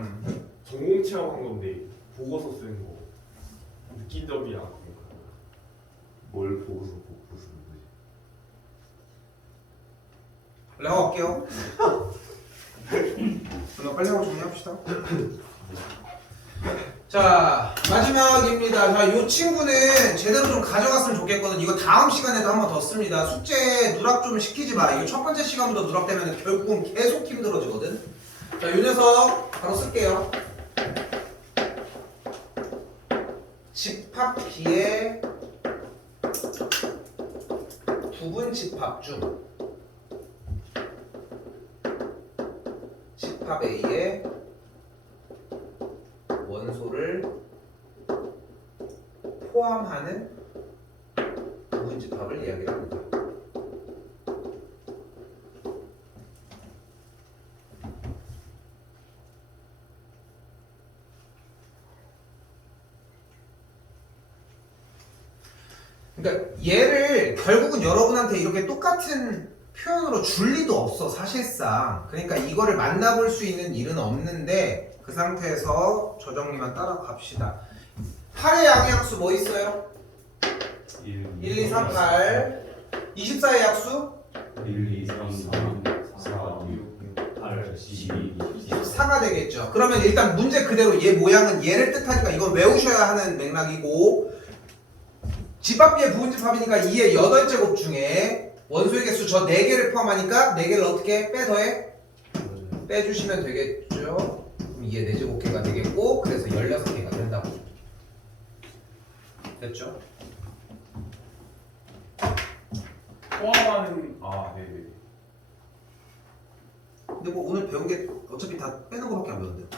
전공 체험한 건데 보고서 쓰는 거 느낀 점이야 뭘 보고서 쓰는 거지. 원래 하고 갈게요. 그럼 빨리 하고 정리합시다. 자 마지막입니다. 자, 요 친구는 제대로 좀 가져갔으면 좋겠거든. 이거 다음 시간에도 한 번 더 씁니다. 숙제 누락 좀 시키지 마. 이거 첫 번째 시간부터 누락되면 결국은 계속 힘들어지거든. 자, 요 녀석 바로 쓸게요. 집합 B의 부분 집합 중 집합 A의 원소를 포함하는 부분 집합을 이야기를 합니다. 그러니까 얘를 결국은 여러분한테 이렇게 똑같은 표현으로 줄 리도 없어 사실상. 그러니까 이거를 만나볼 수 있는 일은 없는데 그 상태에서 저 정리만 따라갑시다. 8의 양의약수 뭐 있어요? 1, 2, 3, 8 24의 약수? 1, 2, 3, 4, 6, 8, 12, 24가 되겠죠. 그러면 일단 문제 그대로 얘 모양은 얘를 뜻하니까 이건 외우셔야 하는 맥락이고 집합비의 부분집합이니까 2의 8제곱 중에 원소의 개수 저 4개를 포함하니까 4개를 어떻게 빼 더해? 빼주시면 되겠죠. 그럼 2의 4제곱개가 되겠고 그래서 16개가 된다고. 됐죠? 포함하는 네네 근데 뭐 오늘 배운 게 어차피 다 빼는 거밖에 안 배웠는데